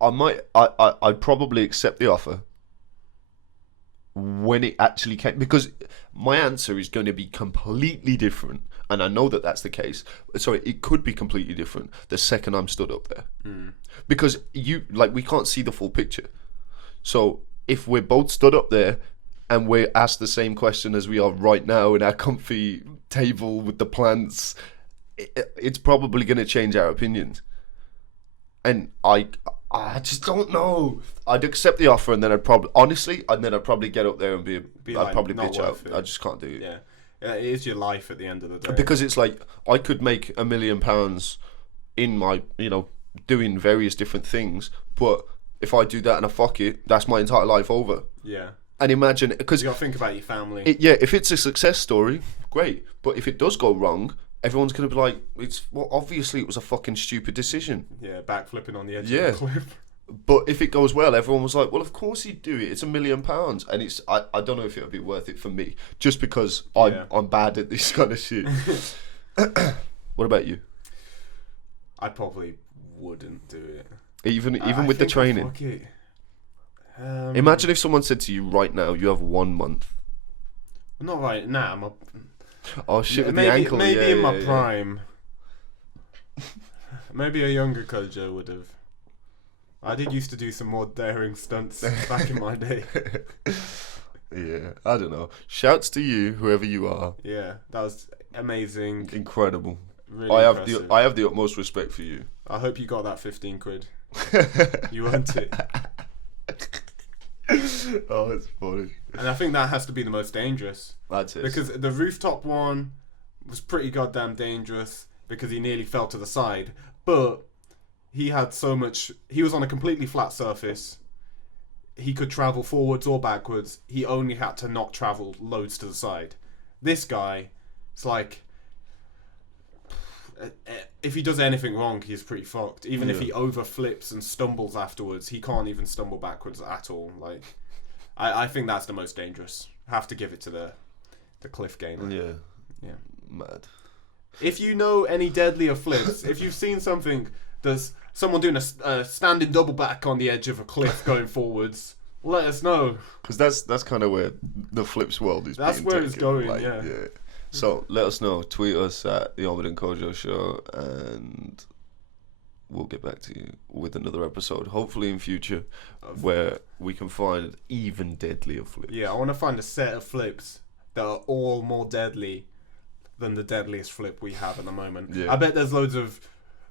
I'd probably accept the offer when it actually came, because my answer is going to be completely different, and I know that that's the case. Sorry, it could be completely different the second I'm stood up there, because we can't see the full picture. So if we're both stood up there and we're asked the same question as we are right now in our comfy table with the plants, it's probably going to change our opinions. And I just don't know. I'd accept the offer, and then I'd probably get up there and I'd probably bitch out. I just can't do it. Yeah, it is your life at the end of the day. Because it's like I could make £1 million in my, doing various different things, but if I do that and I fuck it, that's my entire life over. Yeah. And imagine, because you got to think about your family. If it's a success story, great. But if it does go wrong, everyone's going to be like, obviously it was a fucking stupid decision. Yeah, backflipping on the edge of the cliff. But if it goes well, everyone was like, well, of course he'd do it. It's £1 million. And I don't know if it would be worth it for me, just because I'm bad at this kind of shit. What about you? I probably wouldn't do it. Even with the training? Imagine if someone said to you right now, you have 1 month. Not right now. Oh shit, with the ankle. Maybe in my prime. Maybe a younger Kojo would have. I did used to do some more daring stunts back in my day. Yeah, I don't know. Shouts to you, whoever you are. Yeah, that was amazing. Incredible. Really I have the utmost respect for you. I hope you got that 15 quid. You earned it. Oh, it's funny. And I think that has to be the most dangerous. That's it. Because the rooftop one was pretty goddamn dangerous because he nearly fell to the side. But he had so much... He was on a completely flat surface. He could travel forwards or backwards. He only had to not travel loads to the side. This guy, it's like... If he does anything wrong, he's pretty fucked. Even if he overflips and stumbles afterwards, he can't even stumble backwards at all. Like, I think that's the most dangerous. Have to give it to the cliff gainer. Yeah. Mad. If you know any deadlier flips, if you've seen something, there's someone doing a standing double back on the edge of a cliff going forwards, let us know. Because that's kind of where the flips world is. That's being where taken. it's going. Like, yeah. So let us know. Tweet us at the Omid and Kojo Show, and we'll get back to you with another episode, hopefully in future, where we can find even deadlier flips. Yeah, I want to find a set of flips that are all more deadly than the deadliest flip we have at the moment. Yeah. I bet there's loads of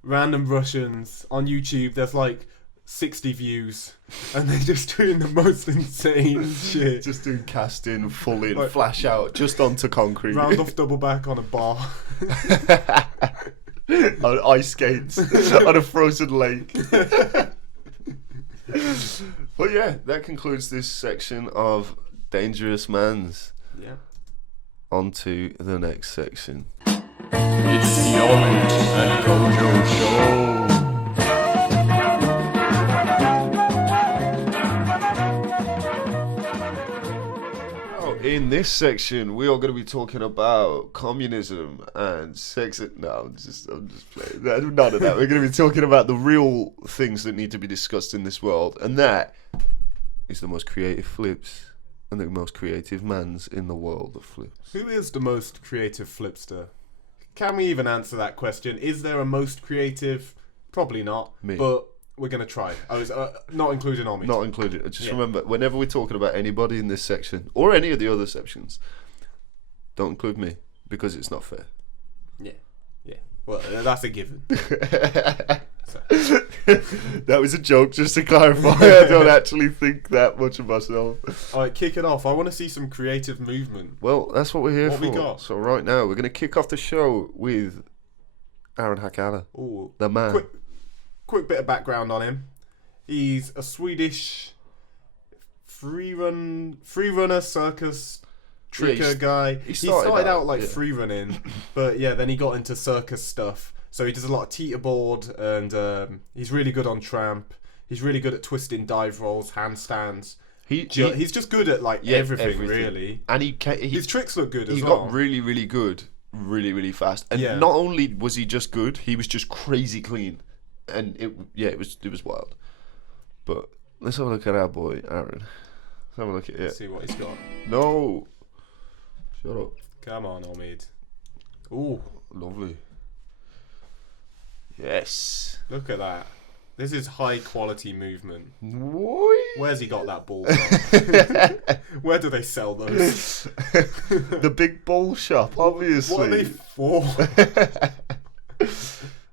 random Russians on YouTube. There's like 60 views, and they're just doing the most insane shit. Just doing casting, full in, Like, flash out, just onto concrete. Round off double back on a bar. On ice skates on a frozen lake. But yeah, that concludes this section of Dangerous Mans. Yeah. On to the next section. It's the Omid and Kojo Show. In this section, we are going to be talking about communism and sex. No, I'm just playing. None of that. We're going to be talking about the real things that need to be discussed in this world, and that is the most creative flips and the most creative mans in the world of flips. Who is the most creative flipster? Can we even answer that question? Is there a most creative? Probably not. Me. But we're going to try. I was not including Omid. Not included. Just remember, whenever we're talking about anybody in this section, or any of the other sections, don't include me, because it's not fair. Yeah. Well, that's a given. That was a joke, just to clarify. I don't actually think that much of myself. Alright, kick it off. I want to see some creative movement. Well, that's what we're here What for. we got? So right now, we're going to kick off the show with Aaron Hakala, Ooh. the man. Quick bit of background on him. He's a Swedish free runner circus tricker guy. He started out like free running, but then he got into circus stuff. So he does a lot of teeterboard, and he's really good on tramp. He's really good at twisting dive rolls, handstands. He's just good at everything really. And his tricks look good as he well. got really, really good, really, really fast. And not only was he just good, he was just crazy clean. And it was wild. But let's have a look at our boy Aaron. Let's have a look at it. Let's see what he's got. No, shut up. Come on, Omid. Ooh, Lovely. Yes. look at that. This is high quality movement. Boy. Where's he got that ball from? Where do they sell those? The big ball shop, obviously. What are they for?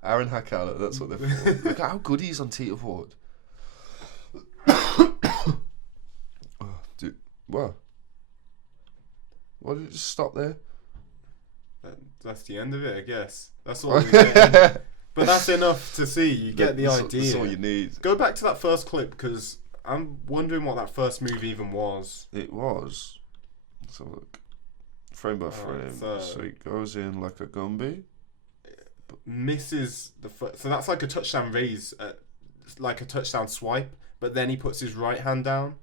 Aaron Hakala, that's what they're for. Look at how good he is on teeterboard. Dude, what? Why did it just stop there? That's the end of it, I guess. That's all we get. But that's enough to see. You get the idea. That's all you need. Go back to that first clip, because I'm wondering what that first move even was. It was. Let's have a look. Frame by frame. So it goes in like a Gumby. Misses the so that's like a touchdown raise, like a touchdown swipe, but then he puts his right hand down,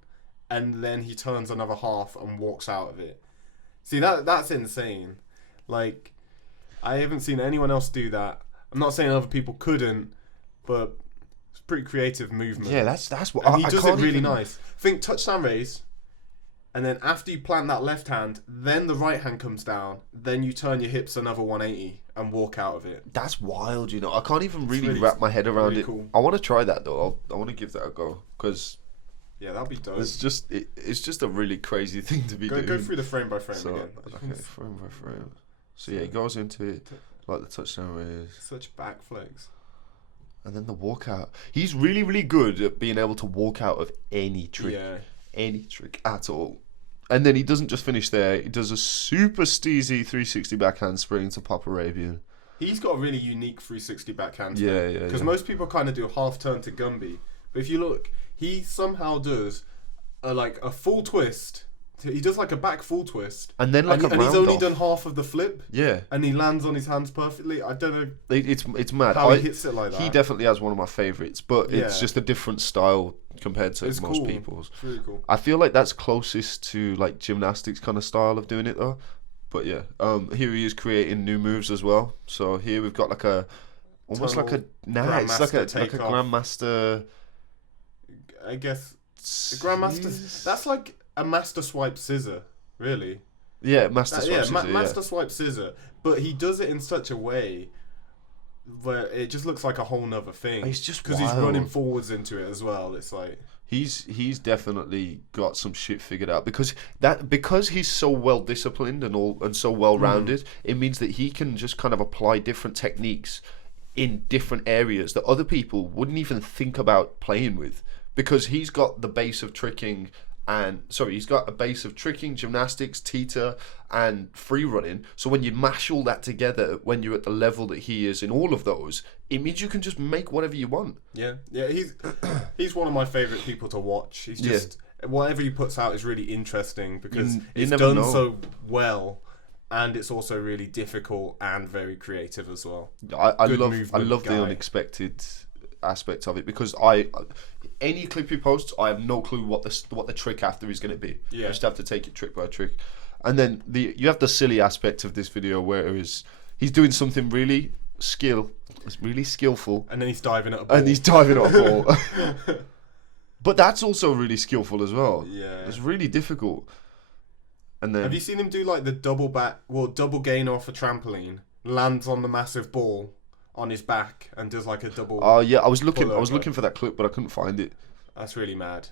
and then he turns another half and walks out of it. See, that's insane. Like, I haven't seen anyone else do that. I'm not saying other people couldn't, but it's pretty creative movement. Yeah, that's what and he does it really nice. Think touchdown raise, and then after you plant that left hand, then the right hand comes down, then you turn your hips another 180 and walk out of it. That's wild, you know. I can't even really wrap my head around it. Cool. I want to try that though. I want to give that a go, because that'd be dope. it's just a really crazy thing to be doing. Go through the frame by frame So, again. okay, frame by frame. So yeah, it goes into it like the touchdown raise. Such backflips. And then the walkout. He's really, really good at being able to walk out of any trick. Yeah. any trick at all. And then he doesn't just finish there. He does a super steezy 360 backhand spring to Pop Arabian. He's got a really unique 360 backhand. Yeah. Because most people kind of do a half turn to Gumby, but if you look, he somehow does a full twist. He does like a back full twist, and then and he's only done half of the flip. Yeah, and he lands on his hands perfectly. I don't know. It's mad how he hits it like that. He definitely has one of my favorites, but it's just a different style compared to most people's. It's really cool. I feel like that's closest to like gymnastics kind of style of doing it though. But yeah, here he is creating new moves as well. So here we've got almost like a grandmaster. I guess a grandmaster. That's like a master swipe scissor, really. Yeah, master swipe scissor. Master swipe scissor. But he does it in such a way where it just looks like a whole nother thing. It's just because he's running forwards into it as well. It's like he's definitely got some shit figured out because he's so well disciplined and so well rounded. It means that he can just kind of apply different techniques in different areas that other people wouldn't even think about playing with, because he's got the base of tricking. He's got a base of tricking, gymnastics, teeter, and free running. So when you mash all that together, when you're at the level that he is in all of those, it means you can just make whatever you want. Yeah. He's one of my favorite people to watch. He's just whatever he puts out is really interesting because it's done so well, and it's also really difficult and very creative as well. I love the unexpected aspect of it, because any clip he posts, I have no clue what the trick after is going to be. I just have to take it trick by trick. And then you have the silly aspect of this video where he's doing something really skillful, and then he's diving at a ball. But that's also really skillful as well. Yeah, it's really difficult. And then have you seen him do like the double gainer off a trampoline, lands on the massive ball on his back and does like a double? Oh yeah, I was looking for that clip, but I couldn't find it. That's really mad.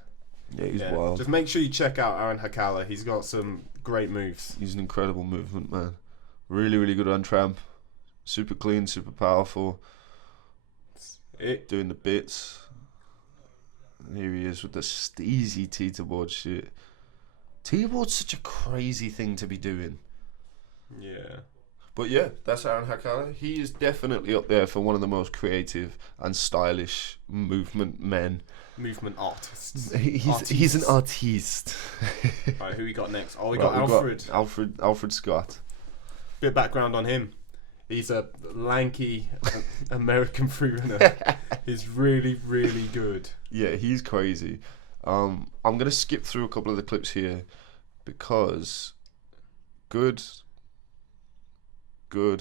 Yeah, he's wild. Just make sure you check out Aaron Hakala. He's got some great moves. He's an incredible movement man. Really, really good on tramp. Super clean, super powerful. Doing the bits. And here he is with the steezy teeterboard shit. Teeterboard's such a crazy thing to be doing. Yeah. But yeah, that's Aaron Hakala. He is definitely up there for one of the most creative and stylish movement artists. He's an artiste. Alright, who we got next? Oh, we got Alfred. Alfred Scott. Bit of background on him. He's a lanky American freerunner. He's really, really good. Yeah, he's crazy. I'm gonna skip through a couple of the clips here because good,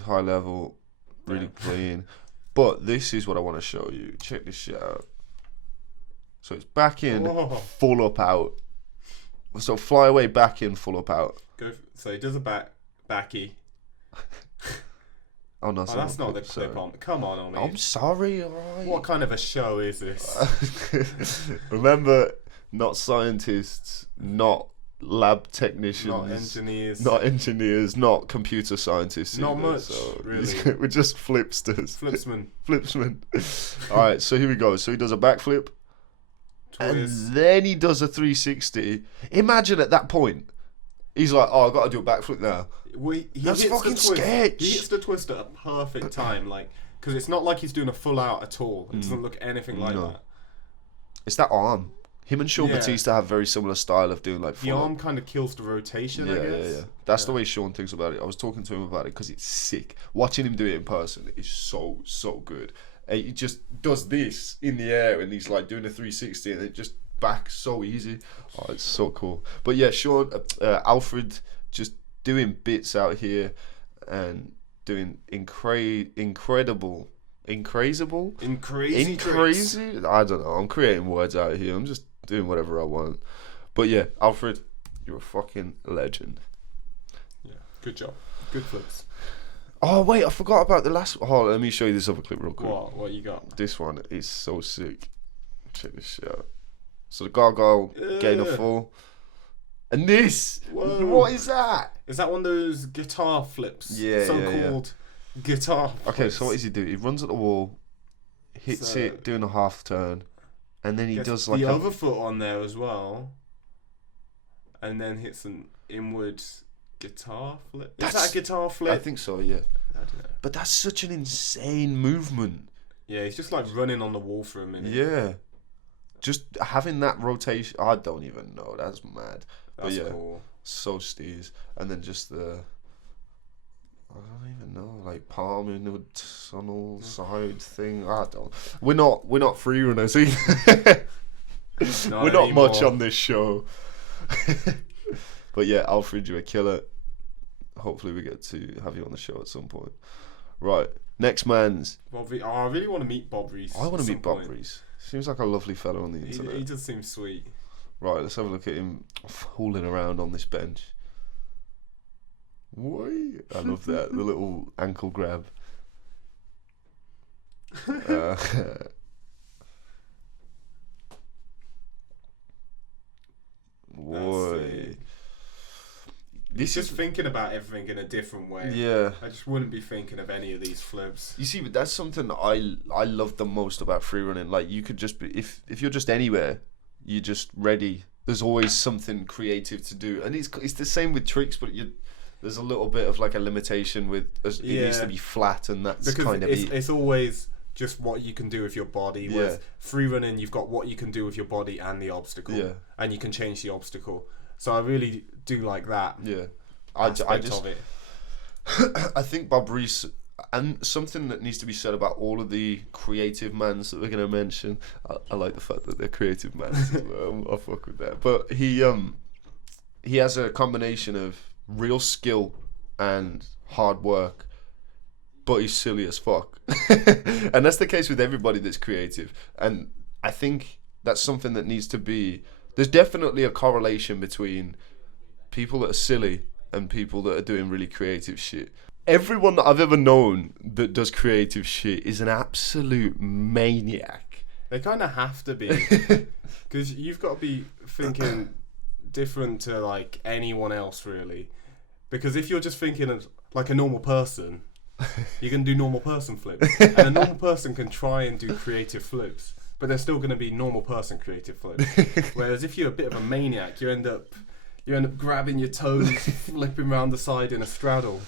high level, really clean. But this is what I want to show you. Check this shit out. So it's back in, full up out. So fly away, back in, full up out. So he does a backy. Oh no, that's not the clip on. Come on, Omid. I'm sorry, alright. What kind of a show is this? Remember, not scientists, not lab technicians, not engineers, not computer scientists. Not either, much, so really. We're just flipsters. Flipsman. Alright, so here we go. So he does a backflip, and then he does a 360. Imagine at that point, he's like, "Oh, I've got to do a backflip now." That's fucking sketch. He hits the twist at a perfect time, because it's not like he's doing a full out at all. It doesn't look anything like that. It's that arm. Him and Sean Batista have very similar style of doing like. The arm kind of kills the rotation. I guess. Yeah. That's the way Sean thinks about it. I was talking to him about it because it's sick. Watching him do it in person is so good. And he just does this in the air and he's like doing a 360 and it just back so easy. Oh, it's so cool. But yeah, Sean, Alfred just doing bits out here and doing incredible. Crazy. I don't know. I'm creating words out here. I'm just doing whatever I want. But yeah, Alfred, you're a fucking legend. Yeah, good job. Good flips. Oh wait, I forgot about the last. Oh, let me show you this other clip real quick. What you got? This one is so sick. Check this shit out. So the gargoyle gainer full, and this. Whoa. What is that? Is that one of those guitar flips? Yeah, so-called guitar flips. Okay, so what does he do? He runs at the wall, hits it, doing a half turn, and then he does like the other foot on there as well. and then hits an inward guitar flip. Is that a guitar flip? I think so, yeah. I don't know. But that's such an insane movement. Yeah, he's just like running on the wall for a minute. Yeah. Just having that rotation, I don't even know. That's mad. That's but yeah, cool. so steez. And then just the, I don't even know, like palm in the tunnel side thing. I don't. We're not free runners either. We're not much on this show. But yeah, Alfred, you're a killer. Hopefully we get to have you on the show at some point. Right, next man's. Bob Reese. Oh, I really want to meet Bob Reese. I want to meet Bob Reese. Seems like a lovely fellow on the internet. He does seem sweet. Right, let's have a look at him fooling around on this bench. Why? I love that. The little ankle grab. Boy. He's just thinking about everything in a different way. Yeah. I just wouldn't be thinking of any of these flips. You see, but that's something that I love the most about free running. Like, you could just be, if you're just anywhere, you're just ready. There's always something creative to do. And it's the same with tricks, but there's a little bit of like a limitation with, it needs to be flat, and that's because kind of it's always just what you can do with your body. Yeah. With free running, you've got what you can do with your body and the obstacle. Yeah. And you can change the obstacle. So I really do like that. Yeah. I just of it. I think Bob Reese, and something that needs to be said about all of the creative mans that we're going to mention. I like the fact that they're creative mans. I fuck with that. But he has a combination of real skill and hard work, but he's silly as fuck. And that's the case with everybody that's creative. And I think that's something that needs to be. There's definitely a correlation between people that are silly and people that are doing really creative shit. Everyone that I've ever known that does creative shit is an absolute maniac. They kind of have to be, because you've got to be thinking different to like anyone else, really. Because if you're just thinking of like a normal person, you can do normal person flips, and a normal person can try and do creative flips, but they're still going to be normal person creative flips. Whereas if you're a bit of a maniac, you end up grabbing your toes, flipping around the side in a straddle.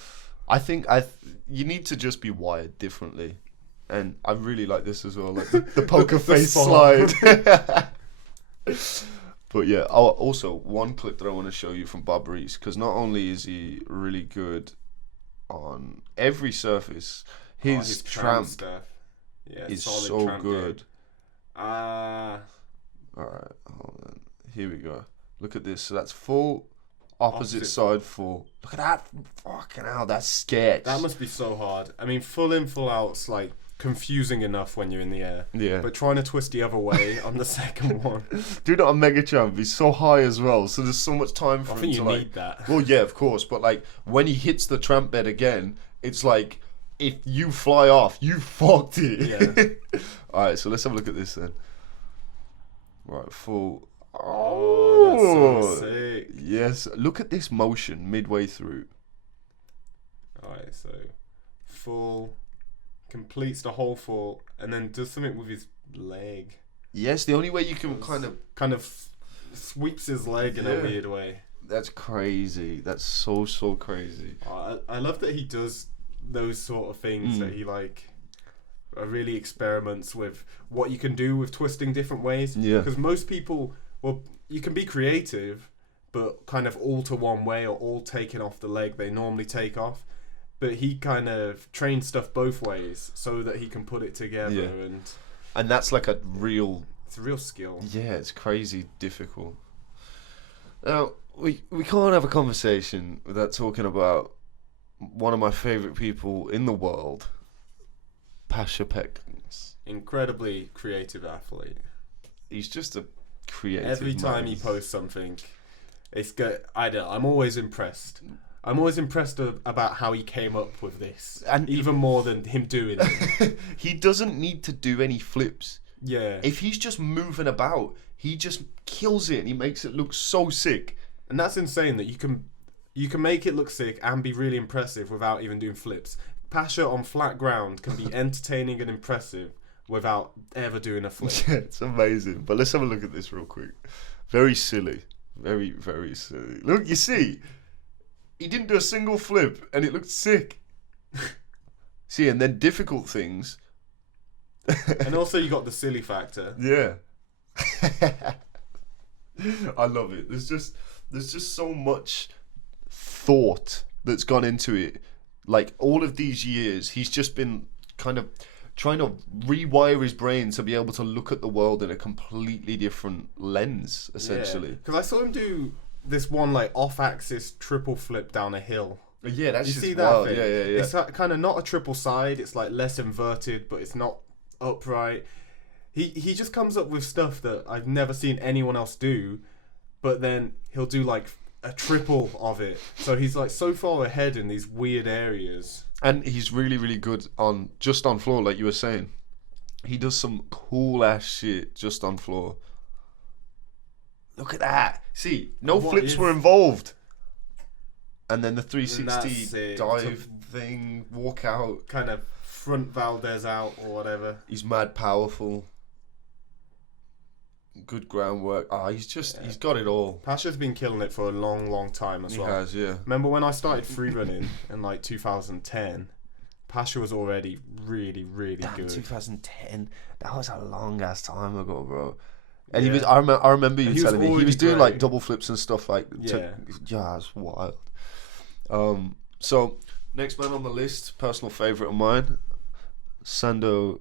I think you need to just be wired differently, and I really like this as well, like the poker face slide. But yeah, also one clip that I want to show you from Bob Reese, because not only is he really good on every surface, his tramp stuff is so good. Ah. Alright, hold on. Here we go. Look at this. So that's full opposite side full. Look at that. Fucking hell, that's sketch. That must be so hard. I mean, full in, full out's like confusing enough when you're in the air. Yeah. But trying to twist the other way on the second one. Dude, on Mega Champ, he's so high as well. So there's so much time for him to I think you need that. Well, yeah, of course. But like when he hits the tramp bed again, it's like if you fly off, you fucked it. Yeah. Alright, so let's have a look at this then. Right, full. Oh, that's so sick. Yes, look at this motion midway through. Alright, so full, completes the whole full, and then does something with his leg. Yes, the only way you can kind of sweeps his leg in a weird way. That's crazy. That's so crazy. I love that he does those sort of things, that he like really experiments with what you can do with twisting different ways. Yeah. Because most people, well, you can be creative, but kind of all to one way or all taking off the leg they normally take off. But he kind of trains stuff both ways so that he can put it together, and that's like it's a real skill. Yeah, it's crazy difficult. Now we can't have a conversation without talking about one of my favourite people in the world, Pasha Petkuns. Incredibly creative athlete. He's just a creative. Every time he posts something, it's good. I'm always impressed. I'm always impressed about how he came up with this, and even more than him doing it. He doesn't need to do any flips. Yeah. If he's just moving about, he just kills it, and he makes it look so sick. And that's insane that you can make it look sick and be really impressive without even doing flips. Pasha on flat ground can be entertaining and impressive without ever doing a flip. Yeah, it's amazing. But let's have a look at this real quick. Very silly. Very, very silly. Look, you see, he didn't do a single flip, and it looked sick. See, and then difficult things. And also you got the silly factor. Yeah. I love it. There's just so much thought that's gone into it. Like, all of these years, he's just been kind of trying to rewire his brain to be able to look at the world in a completely different lens, essentially. Because I saw him do this one, like, off-axis triple flip down a hill. Yeah, that's you just see that wild. thing? Yeah. It's kind of not a triple side. It's like less inverted, but it's not upright. He just comes up with stuff that I've never seen anyone else do, but then he'll do like a triple of it. So he's like so far ahead in these weird areas. And he's really, really good on floor, like you were saying. He does some cool ass shit just on floor. Look at that. See, no flips were involved. And then the 360 dive thing, walk out. Kind of front Valdez out or whatever. He's mad powerful. Good groundwork. He's got it all. Pasha's been killing it for a long, long time as well. He has, yeah. Remember when I started free running in like 2010? Pasha was already really, really good. 2010. That was a long ass time ago, bro. And he was. I remember you telling me he was doing like double flips and stuff like. Yeah, it's wild. So next man on the list, personal favorite of mine, Sando.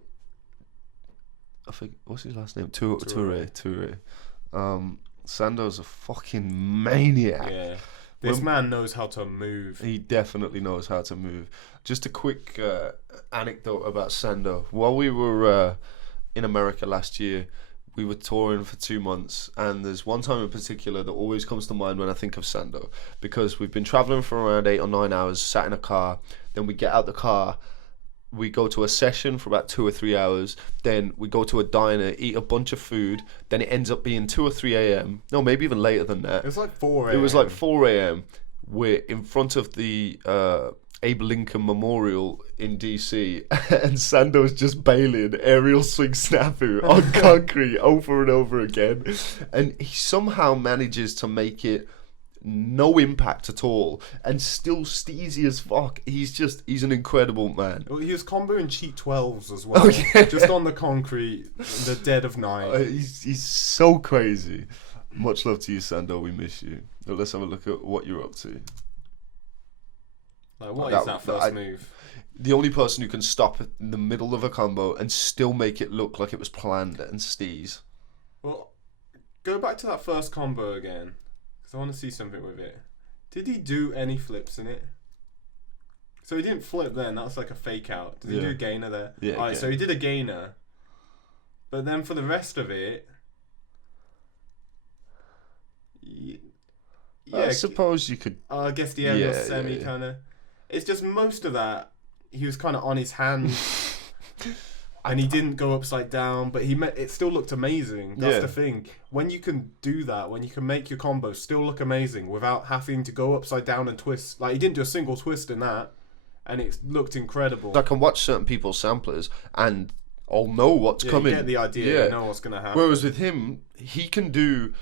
I think what's his last name? Toure. Sando's a fucking maniac. Yeah. This man knows how to move. He definitely knows how to move. Just a quick anecdote about Sando. While we were in America last year, we were touring for 2 months, and there's one time in particular that always comes to mind when I think of Sando, because we've been traveling for around 8 or 9 hours, sat in a car, then we get out the car, we go to a session for about 2 or 3 hours, then we go to a diner, eat a bunch of food, then it ends up being 2 or 3 a.m. No, maybe even later than that. It was like 4 a.m. It was like 4 a.m. We're in front of the Abe Lincoln Memorial in DC, and Sando's just bailing aerial swing snafu on concrete over and over again, and he somehow manages to make it no impact at all and still steezy as fuck. He's an incredible man. He was comboing cheat 12s as well. Just on the concrete in the dead of night. He's so crazy. Much love to you, Sando. We miss you. Now let's have a look at what you're up to. Like, what is that first move? The only person who can stop in the middle of a combo and still make it look like it was planned and steez. Well, go back to that first combo again, because I want to see something with it. Did he do any flips in it? So he didn't flip then, that was like a fake out. Did he do a gainer there? Yeah. Alright, so he did a gainer. But then for the rest of it... I suppose you could... I guess the aerial semi kind of... It's just most of that, he was kind of on his hands, and he didn't go upside down, but it still looked amazing. That's the thing. When you can do that, when you can make your combo still look amazing without having to go upside down and twist. Like, he didn't do a single twist in that, and it looked incredible. I can watch certain people's samplers, and I'll know what's coming. You get the idea, you know what's going to happen. Whereas with him, he can do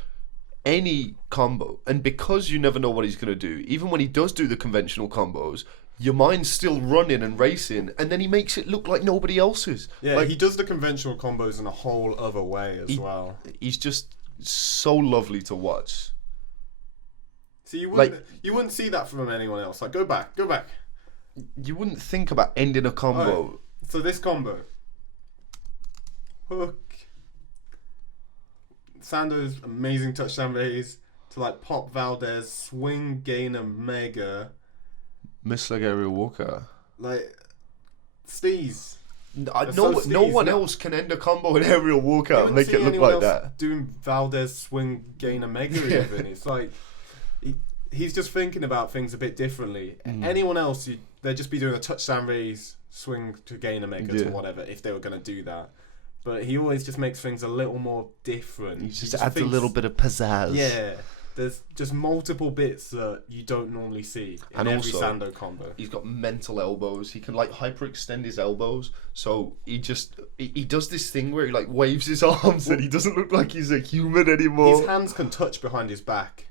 any combo, and because you never know what he's going to do, even when he does do the conventional combos, your mind's still running and racing, and then he makes it look like nobody else's. Yeah, like, he does the conventional combos in a whole other way as well. He's just so lovely to watch. So you wouldn't see that from anyone else. Like, go back. You wouldn't think about ending a combo. Right. So this combo, hook, Sando's amazing touchdown raise to like pop Valdez, swing, gain a mega. Miss like aerial walker. Like, steez. No one else can end a combo in aerial walkout and make it look like that. Doing Valdez, swing, gain a mega even. It's like, he's just thinking about things a bit differently. Anyone else, they'd just be doing a touchdown raise, swing to gain a mega to whatever, if they were going to do that. But he always just makes things a little more different. He just adds a little bit of pizzazz. Yeah. There's just multiple bits that you don't normally see in And every also, Sando combo. He's got mental elbows. He can like hyperextend his elbows. So he does this thing where he like waves his arms and he doesn't look like he's a human anymore. His hands can touch behind his back.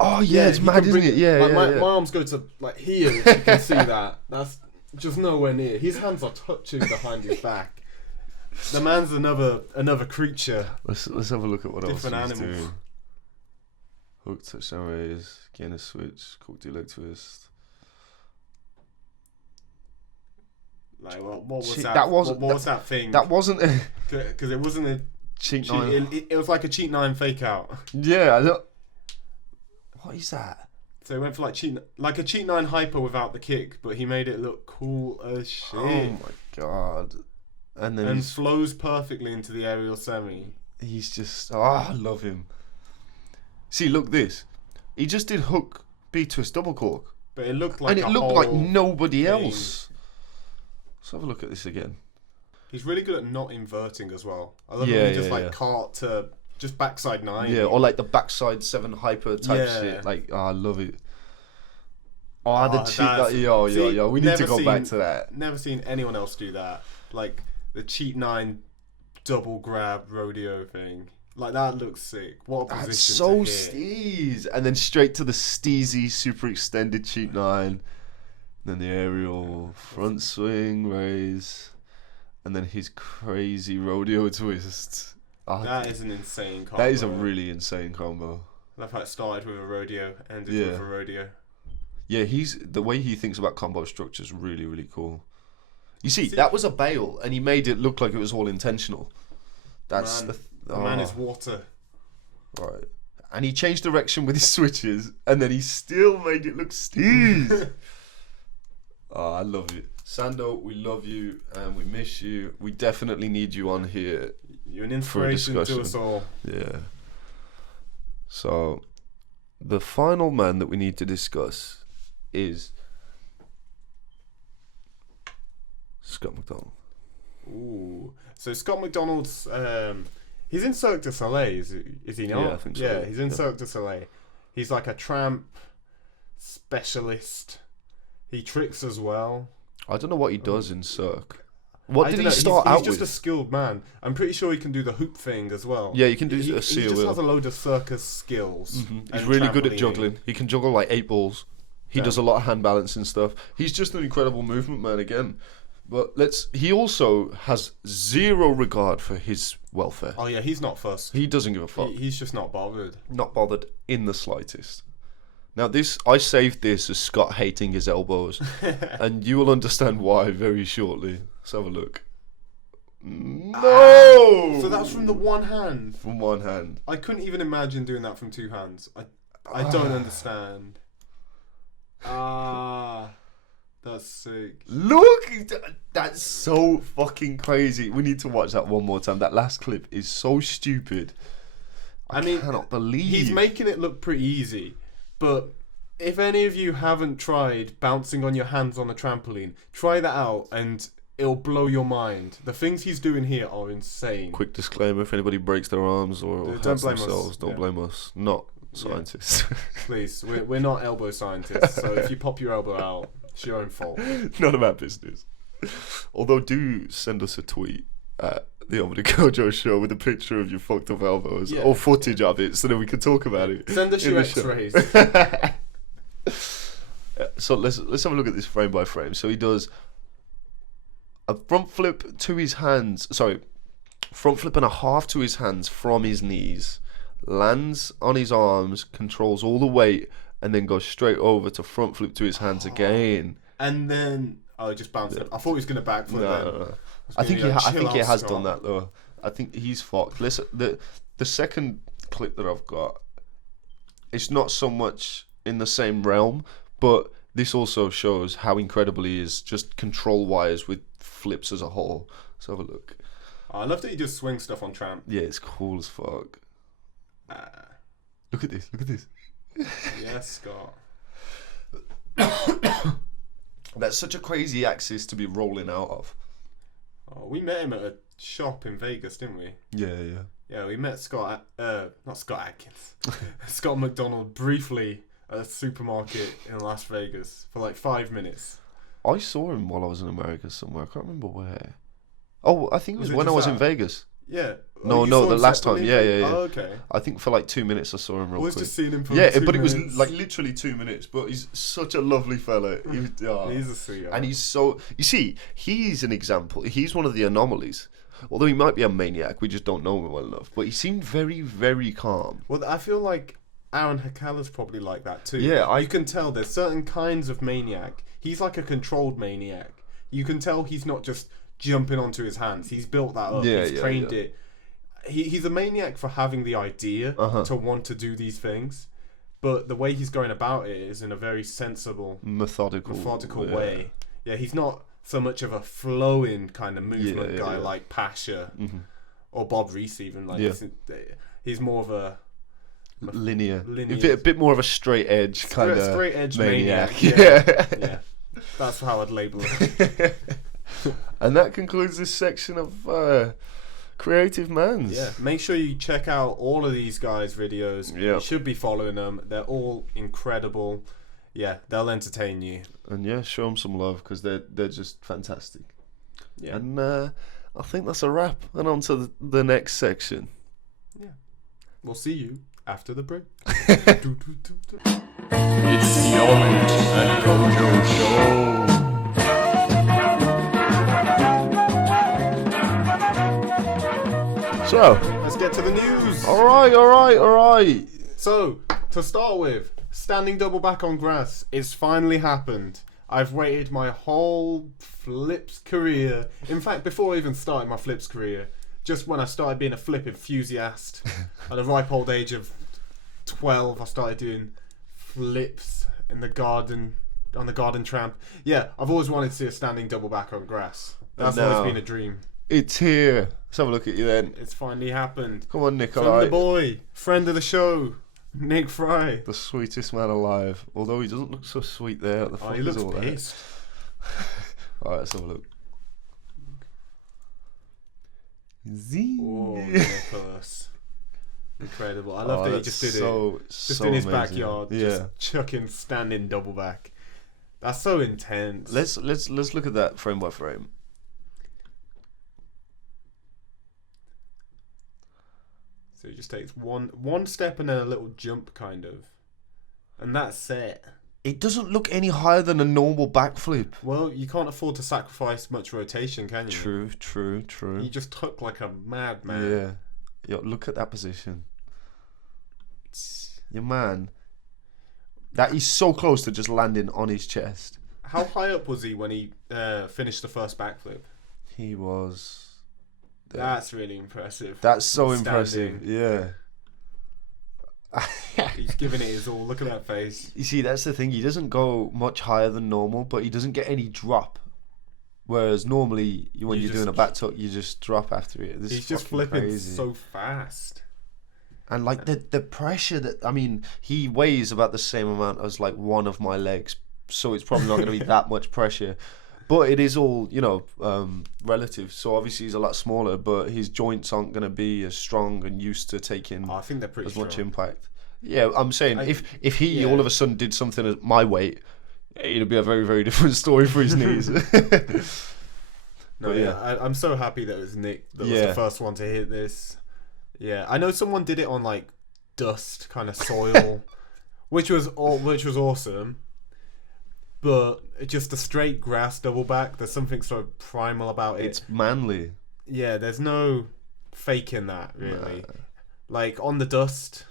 Oh yeah, it's mad, isn't it? Yeah, like, yeah, my arms go to like here. If you can see that. That's just nowhere near. His hands are touching behind his back. The man's another creature. Let's have a look at what Different else he's animals. doing. Hook, touchdown raise, gain a switch, cook leg twist. Like what was Cheat- that? that wasn't- what was that thing? That wasn't a Because it wasn't a cheat cheat. nine. It was like a cheat 9 fake out. Yeah, I don't. What is that? So he went for like a cheat 9 hyper without the kick, but he made it look cool as shit. Oh my god! And then And flows perfectly into the aerial semi. he's just I love him. See, look this. He just did hook, B twist, double cork, But it looked like and it looked like nobody thing. else. Let's have a look at this again. He's really good at not inverting as well. I love Yeah, when he just yeah, like yeah. cart to just backside 9. Yeah, or like the backside 7 hyper type Yeah. shit. Like, I love it. Oh, the Oh, cheat. that's- Yo. We need to never go back seen- to that. Never seen anyone else do that. Like the cheat 9 double grab rodeo thing. Like that looks sick. What a position That's so to hit. steez. And then straight to the steezy, super extended cheat 9. Then the aerial front swing raise. And then his crazy rodeo twist. That is an insane combo. That is a really insane combo. I love how it started with a rodeo, ended Yeah. with a rodeo. Yeah, the way he thinks about combo structure is really, really cool. You see, that was a bail, and he made it look like it was all intentional. That's Man, the the man is water. right. And he changed direction with his switches, and then he still made it look steez. Oh, I love it. Sando, we love you, and we miss you. We definitely need you on here. You're an inspiration to discussion. us all. Yeah. So, the final man that we need to discuss is Scott McDonald. Ooh. So Scott McDonald's, he's in Cirque du Soleil, is he not? Yeah, I think so. Yeah, he's in Yeah. Cirque du Soleil. He's like a tramp specialist. He tricks as well. I don't know what he does in Cirque. What I did don't he know, start he's out just with? a skilled man. I'm pretty sure he can do the hoop thing as well. Yeah, you can do He a just seal has a wheel. load of circus skills. He's and really good at trampolining. juggling. He can juggle like 8 balls. He does a lot of hand balance and stuff. He's just an incredible movement man again. But he also has zero regard for his welfare. Oh yeah, he's not fussed. He doesn't give a fuck. He's just not bothered. Not bothered in the slightest. Now I saved this as Scott hating his elbows, and you will understand why very shortly. Let's have a look. No! So that's from the one hand. From one hand. I couldn't even imagine doing that from 2 hands. I don't understand. That's sick. Look! That's so fucking crazy. We need to watch that one more time. That last clip is so stupid. I mean, cannot believe He's making it look pretty easy, but if any of you haven't tried bouncing on your hands on a trampoline, try that out and it'll blow your mind. The things he's doing here are insane. Quick disclaimer: if anybody breaks their arms or Don't hurts blame us. themselves, don't Yeah. blame us. Not scientists. Please, we're not elbow scientists, so if you pop your elbow out, it's your own fault. None of our business. Although, do send us a tweet at the Omid and Kojo show with a picture of your fucked up elbows or footage of it, so that we can talk about it. Send us in your the show. X-rays. So let's have a look at this frame by frame. So he does a front flip to his hands. Sorry, front flip and a half to his hands from his knees. Lands on his arms, controls all the weight, and then goes straight over to front flip to his hands again. And then just bounced it. I thought he was gonna backflip. No. I think he has done that though. I think he's fucked. Listen, the second clip that I've got, it's not so much in the same realm, but this also shows how incredible he is, just control-wise with flips as a whole. Let's have a look. I love that he just swings stuff on tramp. Yeah, it's cool as fuck. Look at this. Look at this. Yes, Scott. That's such a crazy axis to be rolling out of. Oh, we met him at a shop in Vegas, didn't we? Yeah, yeah. Yeah, we met not Scott Atkins, Scott McDonald briefly at a supermarket in Las Vegas for like 5 minutes. I saw him while I was in America somewhere. I can't remember where. Oh, I think it was when I was in Vegas. Yeah. No, the last time. Yeah. Oh, okay. I think for like 2 minutes I saw him real quick. Just seen him for yeah, 2 but minutes. it was like literally 2 minutes. But he's such a lovely fella. He's a sweetheart. And he's so... You see, he's an example. He's one of the anomalies. Although he might be a maniac, we just don't know him well enough. But he seemed very, very calm. Well, I feel like Aaron Hakala's probably like that too. Yeah, you can tell there's certain kinds of maniac. He's like a controlled maniac. You can tell he's not just jumping onto his hands. He's built that up. He's trained it. He's a maniac for having the idea to want to do these things, but the way he's going about it is in a very sensible, methodical way. Yeah, he's not so much of a flowing kind of movement guy like Pasha or Bob Reese even. He's more of a linear. A bit more of a straight edge kind of straight edge maniac. Yeah. That's how I'd label it. And that concludes this section of Creative Mans. Yeah, make sure you check out all of these guys' videos. You should be following them. They're all incredible. Yeah, they'll entertain you. And show them some love because they're just fantastic. Yeah. And I think that's a wrap. And on to the next section. Yeah. We'll see you after the break. It's the Omid and Kojo Show. So, let's get to the news. All right. So, to start with, standing double back on grass. It's finally happened. I've waited my whole flips career. In fact, before I even started my flips career, just when I started being a flip enthusiast, at the ripe old age of 12, I started doing flips in the garden, on the garden tramp. Yeah, I've always wanted to see a standing double back on grass. That's always been a dream. It's here. Let's have a look at you then. It's finally happened. Come on, Nikolai. From the boy, friend of the show, Nick Fry. The sweetest man alive. Although he doesn't look so sweet there. At the he looks pissed. Alright, let's have a look. Zing. Oh, Nicholas. Incredible. I love that he just did it. Just in his amazing. backyard. Just chucking standing double back. That's so intense. Let's look at that frame by frame. So he just takes one step and then a little jump, kind of, and that's it. It doesn't look any higher than a normal backflip. Well, you can't afford to sacrifice much rotation, can you? True. You just hook like a madman. Yeah. Look at that position. Your man. That is so close to just landing on his chest. How high up was he when he finished the first backflip? He was... That's really impressive. That's so impressive. Yeah. He's giving it his all. Look at that face. You see, that's the thing. He doesn't go much higher than normal, but he doesn't get any drop. Whereas normally, when you're doing a back tuck, you just drop after it. He's just flipping so fast. And like the pressure that, I mean, he weighs about the same amount as like one of my legs, so it's probably not going to be that much pressure. But it is all, relative. So obviously he's a lot smaller, but his joints aren't going to be as strong and used to taking I think they're pretty as much impact. Yeah, I'm saying if he all of a sudden did something at my weight, it'd be a very, very different story for his knees. I'm so happy that it was Nick that was the first one to hit this. Yeah, I know someone did it on like dust, kind of soil, which was awesome. But just the straight grass double back, there's something so primal about it. It's manly. Yeah, there's no faking that, really. Like, on the dust,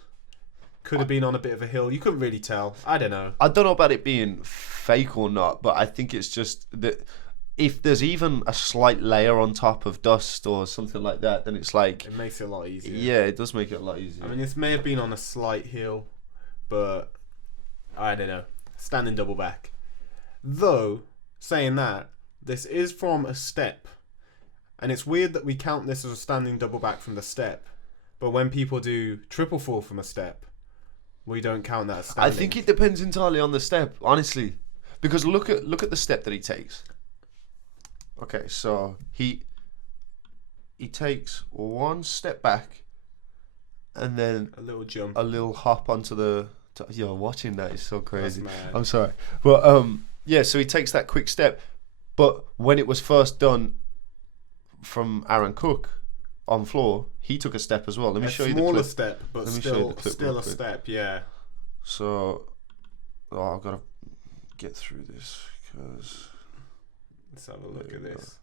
could have been on a bit of a hill. You couldn't really tell. I don't know. I don't know about it being fake or not, but I think it's just that if there's even a slight layer on top of dust or something like that, then it's like... It makes it a lot easier. Yeah, it does make it a lot easier. I mean, this may have been on a slight hill, but I don't know. Standing double back. Though, saying that, this is from a step. And it's weird that we count this as a standing double back from the step. But when people do triple fall from a step, we don't count that as standing. I think it depends entirely on the step, honestly. Because look at the step that he takes. Okay, so he he takes one step back, and then A little jump. a little hop onto the. Yo, watching that is so crazy. That's mad. I'm sorry, but yeah. So he takes that quick step, but when it was first done from Aaron Cook on floor, he took a step as well. Let me show you the smaller clip. step, but Let me show you the still clip real a quick. step. Yeah. So, I've got to get through this because. Let's have a look at this.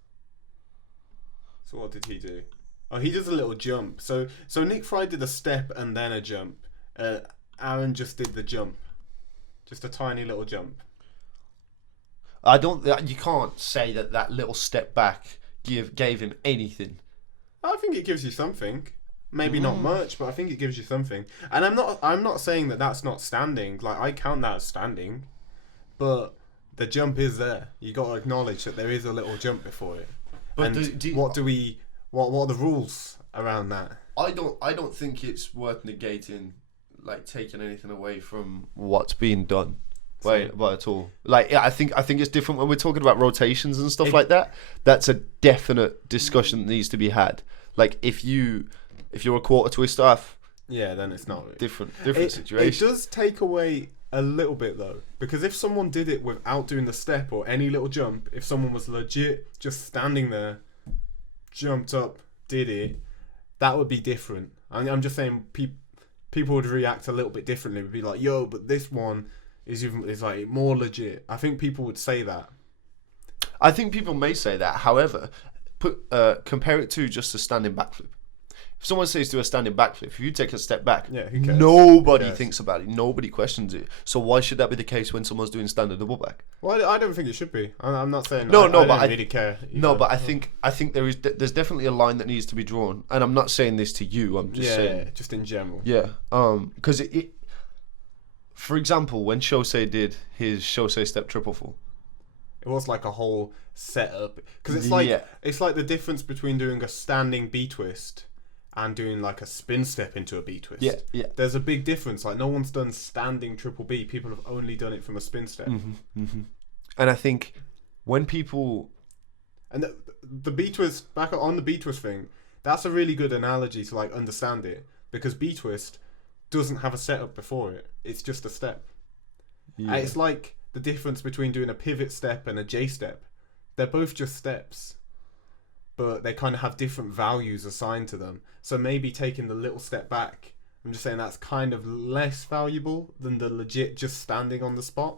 So what did he do? Oh, he does a little jump. So Nick Fry did a step and then a jump. Aaron just did the jump, just a tiny little jump. I don't. You can't say that little step back gave him anything. I think it gives you something. Maybe not much, but I think it gives you something. And I'm not saying that that's not standing. Like, I count that as standing, but the jump is there. You got to acknowledge that there is a little jump before it. But And what are the rules around that? I don't think it's worth negating, like taking anything away from what's being done. But at all. Like, yeah, I think it's different when we're talking about rotations and stuff like that. That's a definite discussion that needs to be had. Like, if you're a quarter twist off, Yeah, then it's not different It situation. does take away a little bit though, because if someone did it without doing the step or any little jump, if someone was legit just standing there, jumped up, did it, that would be different. I'm just saying people would react a little bit differently. Would be like, yo, but this one is like more legit. I think people would say that. I think people may say that. However, compare it to just a standing backflip. If someone says do a standing backflip, if you take a step back, Yeah, who cares? nobody Who cares? thinks about it. Nobody questions it. So why should that be the case when someone's doing standing double back? Well, I don't think it should be. I'm not saying. No, I but don't I- really care. No, either. but I think there's definitely a line that needs to be drawn, and I'm not saying this to you. I'm just saying, just in general. yeah, because it. For example, when Shosei did his Shosei step triple fall, It was like a whole setup because it's like Yeah. it's like the difference between doing a standing B twist and doing like a spin step into a B twist. yeah. There's a big difference. Like no one's done standing triple B. People have only done it from a spin step. And I think when people, And the B twist, back on the B twist thing, that's a really good analogy to like understand it, because B twist doesn't have a setup before it. It's just a step. yeah, And it's like the difference between doing a pivot step and a J step. They're both just steps, but they kind of have different values assigned to them. So maybe taking the little step back, I'm just saying that's kind of less valuable than the legit just standing on the spot,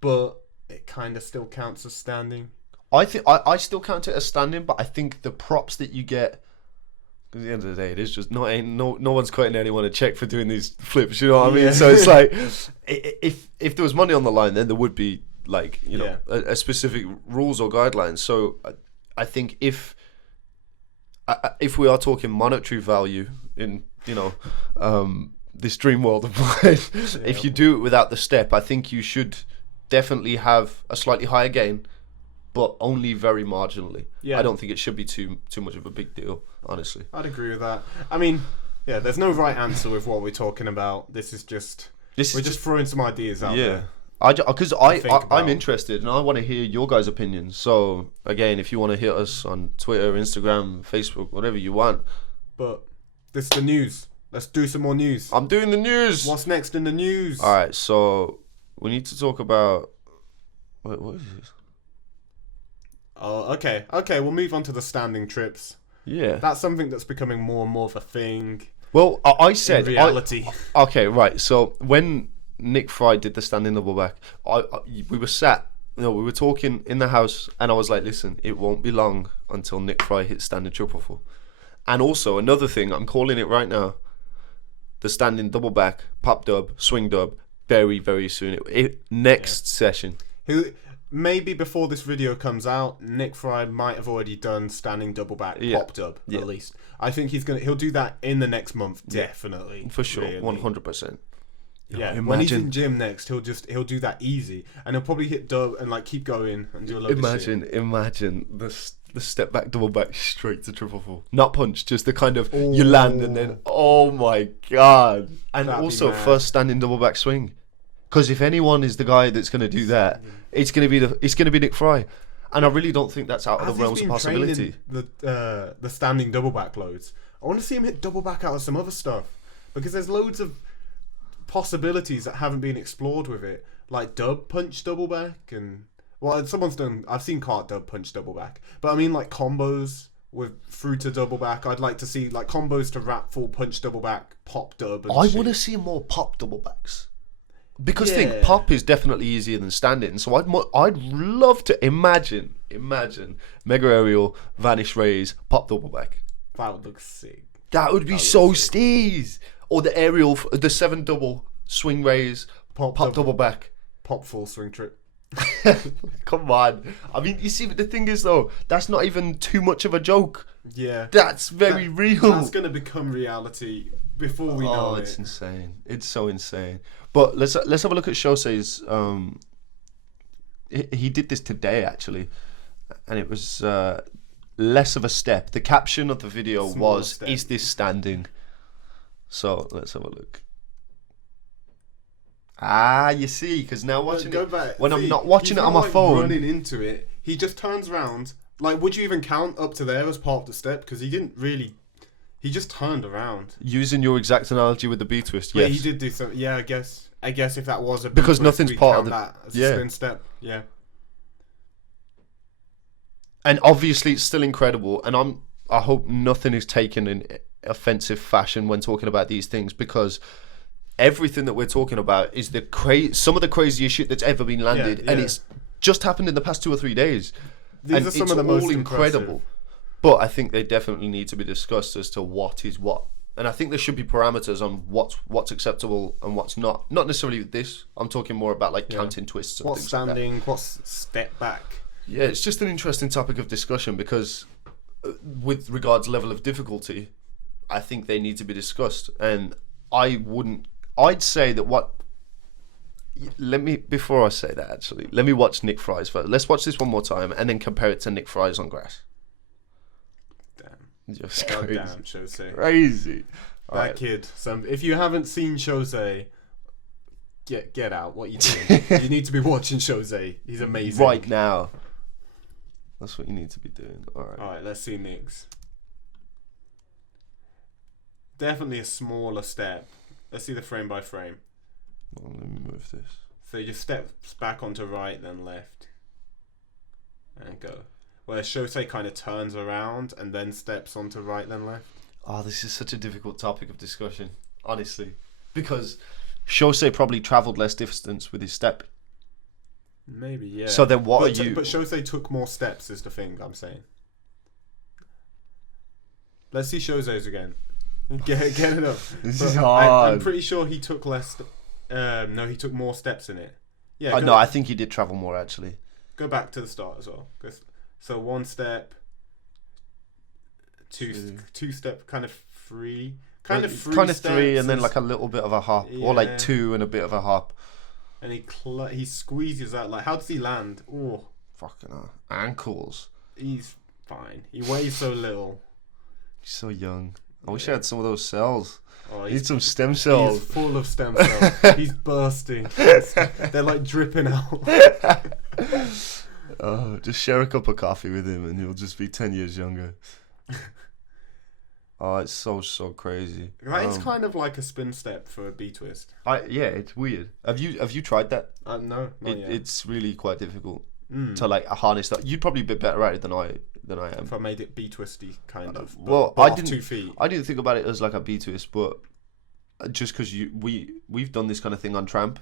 but it kind of still counts as standing. I think I still count it as standing, but I think the props that you get. Because at the end of the day, it is just no one's cutting anyone a check for doing these flips. You know what I mean? Yeah. So it's like, if there was money on the line, then there would be like a specific rules or guidelines. So I think if we are talking monetary value in this dream world of mine, if you do it without the step, I think you should definitely have a slightly higher gain, but only very marginally. Yeah. I don't think it should be too much of a big deal, honestly. I'd agree with that. I mean, yeah, there's no right answer with what we're talking about. We're just throwing some ideas out there. Because think I'm about. interested and I want to hear your guys' opinions. So again, if you want to hit us on Twitter, Instagram, Facebook, whatever you want. But this is the news. Let's do some more news. I'm doing the news. What's next in the news? All right, so we need to talk about. Wait, what is this? Oh, okay. We'll move on to the standing trips. Yeah. That's something that's becoming more and more of a thing Well, I said in reality. okay, right. So when Nick Fry did the standing double back, we were sat. We were talking in the house, and I was like, "Listen, it won't be long until Nick Fry hits standing triple full." And also another thing, I'm calling it right now: the standing double back, pop dub, swing dub, very very soon. Next session. Maybe before this video comes out, Nick Fry might have already done standing double back pop dub at least. I think he'll do that in the next month, definitely. For sure, really. 100%. Yeah, when he's in gym next, he'll do that easy, and he'll probably hit dub and like keep going and do a load of shit. Imagine the step back double back straight to triple full, not punch, just the kind of you land and then oh my god, and That'd be also mad. first standing double back swing, because if anyone is the guy that's going to do that, it's going to be Nick Fry, And I really don't think that's out of As the realms he's of been possibility. training the standing double back loads, I want to see him hit double back out of some other stuff, because there's loads of possibilities that haven't been explored with it, like dub punch double back, and I've seen cart dub punch double back, but I mean like combos with through to double back. I'd like to see like combos to wrap full punch double back, pop dub. And I want to see more pop double backs. Because Yeah. think pop is definitely easier than standing, so I'd love to imagine mega aerial, vanish raise, pop double back. That would look sick. That would be so steez. Or the aerial, the 7 double swing raise, pop double back, pop full swing trip. Come on. I mean, you see, but the thing is though, that's not even too much of a joke. Yeah, That's very real. That's gonna become reality before we know it. It's insane. It's so insane. But let's have a look at Shousei's. He did this today actually, and it was less of a step. The caption of the video Smaller was, step. "Is this standing?" So let's have a look. You see, because now watching Go it back. when See, I'm not watching he's it on not, my like, phone. running into it, he just turns around. Like, would you even count up to there as part of the step? Because he didn't really. He just turned around. Using your exact analogy with the B twist, Yeah, yes. he did do so. Yeah, I guess if that was a Because twist, nothing's we'd part of count the- that as yeah. a spin step. Yeah. And obviously, it's still incredible. And I hope nothing is taken in offensive fashion when talking about these things, because everything that we're talking about is some of the craziest shit that's ever been landed, and yeah. it's just happened in the past 2 or 3 days. These and are some it's of the all most incredible. But I think they definitely need to be discussed as to what is what. And I think there should be parameters on what's acceptable and what's not. Not necessarily this. I'm talking more about like counting twists and What's things like that. standing? What's step back? Yeah, it's just an interesting topic of discussion because with regards level of difficulty, I think they need to be discussed. And I'd say that before I say that actually, let me watch Nick Fry's first. Let's watch this one more time and then compare it to Nick Fry's on grass. Damn. Just Oh, crazy. damn, Shosei. Crazy. That Alright. kid. If you haven't seen Shosei, get out. What you doing? You need to be watching Shosei. He's amazing. Right now. That's what you need to be doing. Alright. Alright, let's see Nick's. Definitely a smaller step. Let's see the frame by frame. Well, let me move this. So he just steps back onto right, then left. And go. Where Shosei kind of turns around and then steps onto right, then left. Oh, this is such a difficult topic of discussion, honestly. Because Shosei probably travelled less distance with his step. Maybe, yeah. So then what but are you... But Shosei took more steps is the thing I'm saying. Let's see Shosei's again. Get it up. This But is hard. I'm pretty sure he took less... no, he took more steps in it. Yeah. No, I think he did travel more, actually. Go back to the start as well. So 1 step, two step, kind of 3. Kind of 3 Kind of steps 3 and then is- like a little bit of a hop. Or like Yeah. 2 and a bit of a hop. And he squeezes out. Like, how does he land? Oh, Fucking hell. Ankles. he's fine. He weighs so little. He's so young. I wish I had some of those cells. Oh, I need some stem He's cells. full of stem cells. He's bursting. They're like dripping out. Oh, just share a cup of coffee with him and he'll just be 10 years younger. Oh, it's so crazy. That is kind of like a spin step for a B twist. Yeah, it's weird. Have you tried that? No, not yet. It's really quite difficult to like harness that. You'd probably be better at it than I am. If I made it B twisty, kind of. Well, but I off didn't. 2 feet. I didn't think about it as like a B twist, but just because we've done this kind of thing on tramp,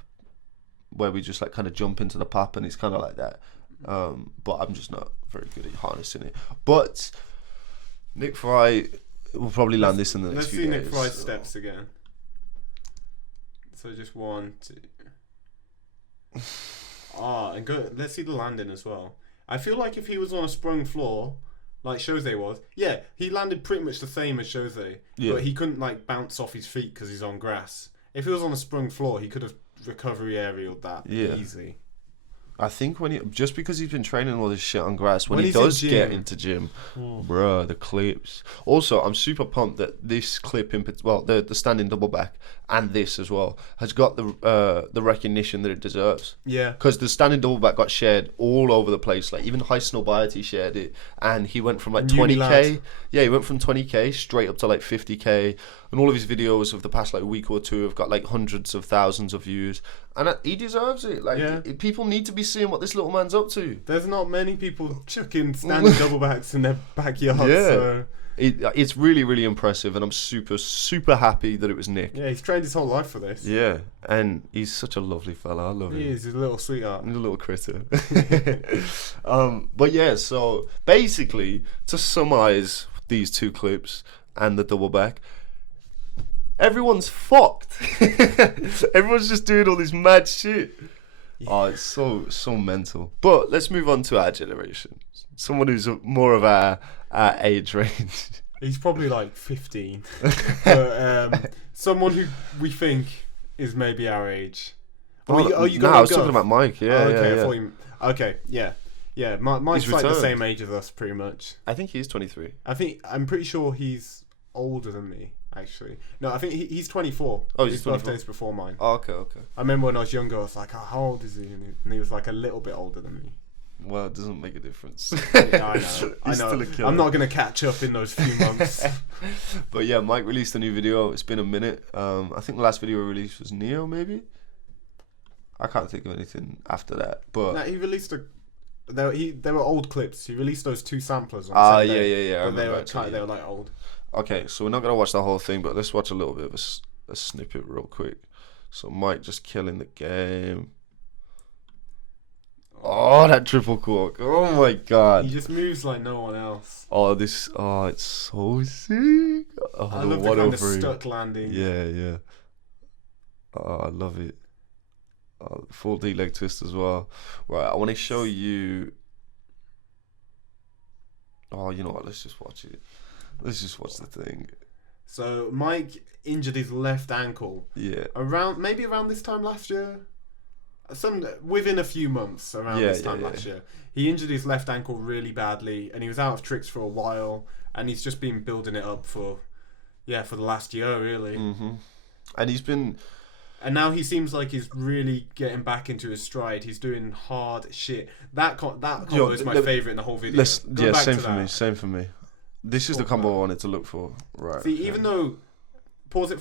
where we just like kind of jump into the pop, and it's kind of like that. But I'm just not very good at harnessing it. But Nick Fry will probably land this in the next Let's few see days. Nick Fry's steps again. So just 1, 2. And go. Let's see the landing as well. I feel like if he was on a sprung floor, like Shosei was, yeah, he landed pretty much the same as Shosei, Yeah. but he couldn't like bounce off his feet because he's on grass. If he was on a sprung floor, he could have recovery aerialed that Yeah. easy. I think just because he's been training all this shit on grass, when he he's in does get gym. into gym, bruh, the clips. Also, I'm super pumped that this clip the standing double back and this as well has got the recognition that it deserves. Yeah. Because the standing double back got shared all over the place. Like even High Snobiety shared it, and he went from like 20k. Yeah, he went from 20k straight up to like 50k, and all of his videos of the past like week or two have got like hundreds of thousands of views, and he deserves it. Like people need to be seeing what this little man's up to. There's not many people chucking standing double backs in their backyard. Yeah. So. It's really, really impressive, and I'm super, super happy that it was Nick. Yeah, he's trained his whole life for this. Yeah, and he's such a lovely fella. I love him. He is. He's a little sweetheart. He's a little critter. But yeah, so basically, to summarise these two clips and the double back, everyone's fucked. Everyone's just doing all this mad shit. Yeah. Oh, it's so mental. But let's move on to our generation. Someone who's more of our age range. He's probably like 15. But, someone who we think is maybe our age. I was talking about Mike. Yeah, okay, okay, yeah. Mike's like the same age as us, pretty much. I think he's 23. I'm pretty sure he's older than me. Actually, no, I think he's 24. Oh, his birthday's before mine. Oh, okay. I remember when I was younger, I was like, "Oh, how old is he?" And he was like a little bit older than me. Well, it doesn't make a difference. Yeah, I know. He's still a killer. I'm not gonna catch up in those few months. But yeah, Mike released a new video. It's been a minute. I think the last video released was Neo, maybe. I can't think of anything after that. But no, he released they were old clips. He released those 2 samplers. Yeah. I remember they were like old. Okay, so we're not gonna watch the whole thing, but let's watch a little bit of a snippet real quick. So Mike just killing the game. Oh, that triple cork! Oh my god! He just moves like no one else. Oh, it's so sick. Oh, I love the kind of stuck landing. Yeah. Oh, I love it. Oh, full D leg twist as well. Right, I want to show you. Oh, you know what? Let's just watch it. Let's just watch the thing. So Mike injured his left ankle. Yeah. Around this time last year. Within a few months around this time last year, he injured his left ankle really badly, and he was out of tricks for a while, and he's just been building it up for the last year really. Mm-hmm. And now he seems like he's really getting back into his stride. He's doing hard shit. That combo is my favorite in the whole video. Same for me. This is the combo I wanted to look for. Right. See, even though pause it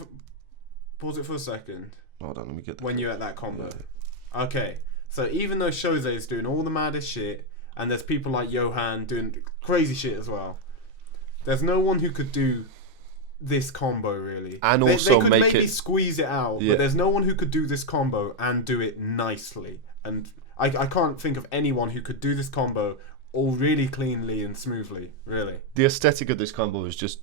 for a second. Hold on, let me get that. When you're at that combo. Yeah. Okay. So even though Jose is doing all the maddest shit, and there's people like Johan doing crazy shit as well, there's no one who could do this combo really. And they also could make maybe it squeeze it out, but there's no one who could do this combo and do it nicely. And I can't think of anyone who could do this combo all really cleanly and smoothly, really. The aesthetic of this combo is just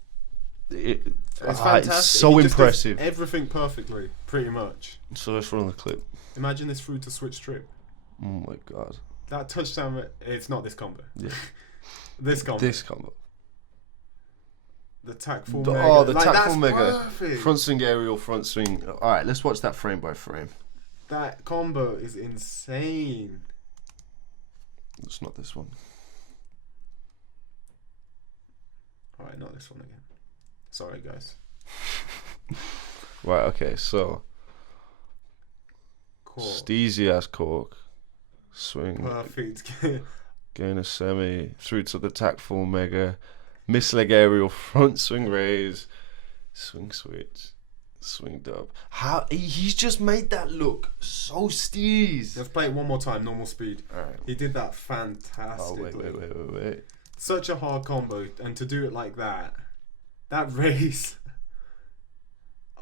it's fantastic. It's so impressive. Does everything perfectly, pretty much. So let's run the clip. Imagine this through to switch trip. Oh my god. That touchdown, it's not this combo. Yeah. This combo. The tack full mega. Oh, the tack full mega. Perfect. Front swing aerial, front swing. Alright, let's watch that frame by frame. That combo is insane. It's not this one. Alright, not this one again. Sorry, guys. Right, okay, so. Cork. Steezy ass cork. Swing. Perfect. Gain a semi. Through to the tack full mega. Miss leg aerial, front swing raise. Swing switch. Swing dub. How he's just made that look so steez. Let's play it one more time, normal speed. Alright. He did that fantastically. Oh, wait. Such a hard combo, and to do it like that. That raise.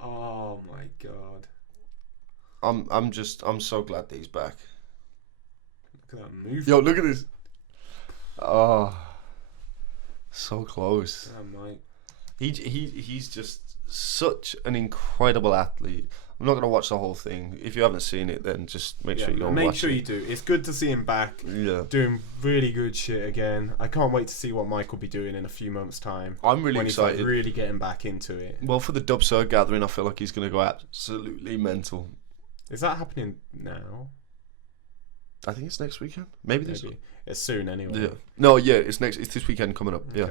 Oh my god. I'm so glad that he's back. Look at that move. Yo, look at this. Oh, so close. Damn, Mike. He's just such an incredible athlete. I'm not gonna watch the whole thing. If you haven't seen it, then just make sure you go and watch it. Make sure you do. It's good to see him back. Yeah. Doing really good shit again. I can't wait to see what Mike will be doing in a few months' time. I'm really excited. He's like really getting back into it. Well, for the Dub Sir gathering, I feel like he's gonna go absolutely mental. Is that happening now? I think it's next weekend. Maybe this. It's soon anyway. Yeah. No, yeah, it's next. It's this weekend coming up. Okay. Yeah.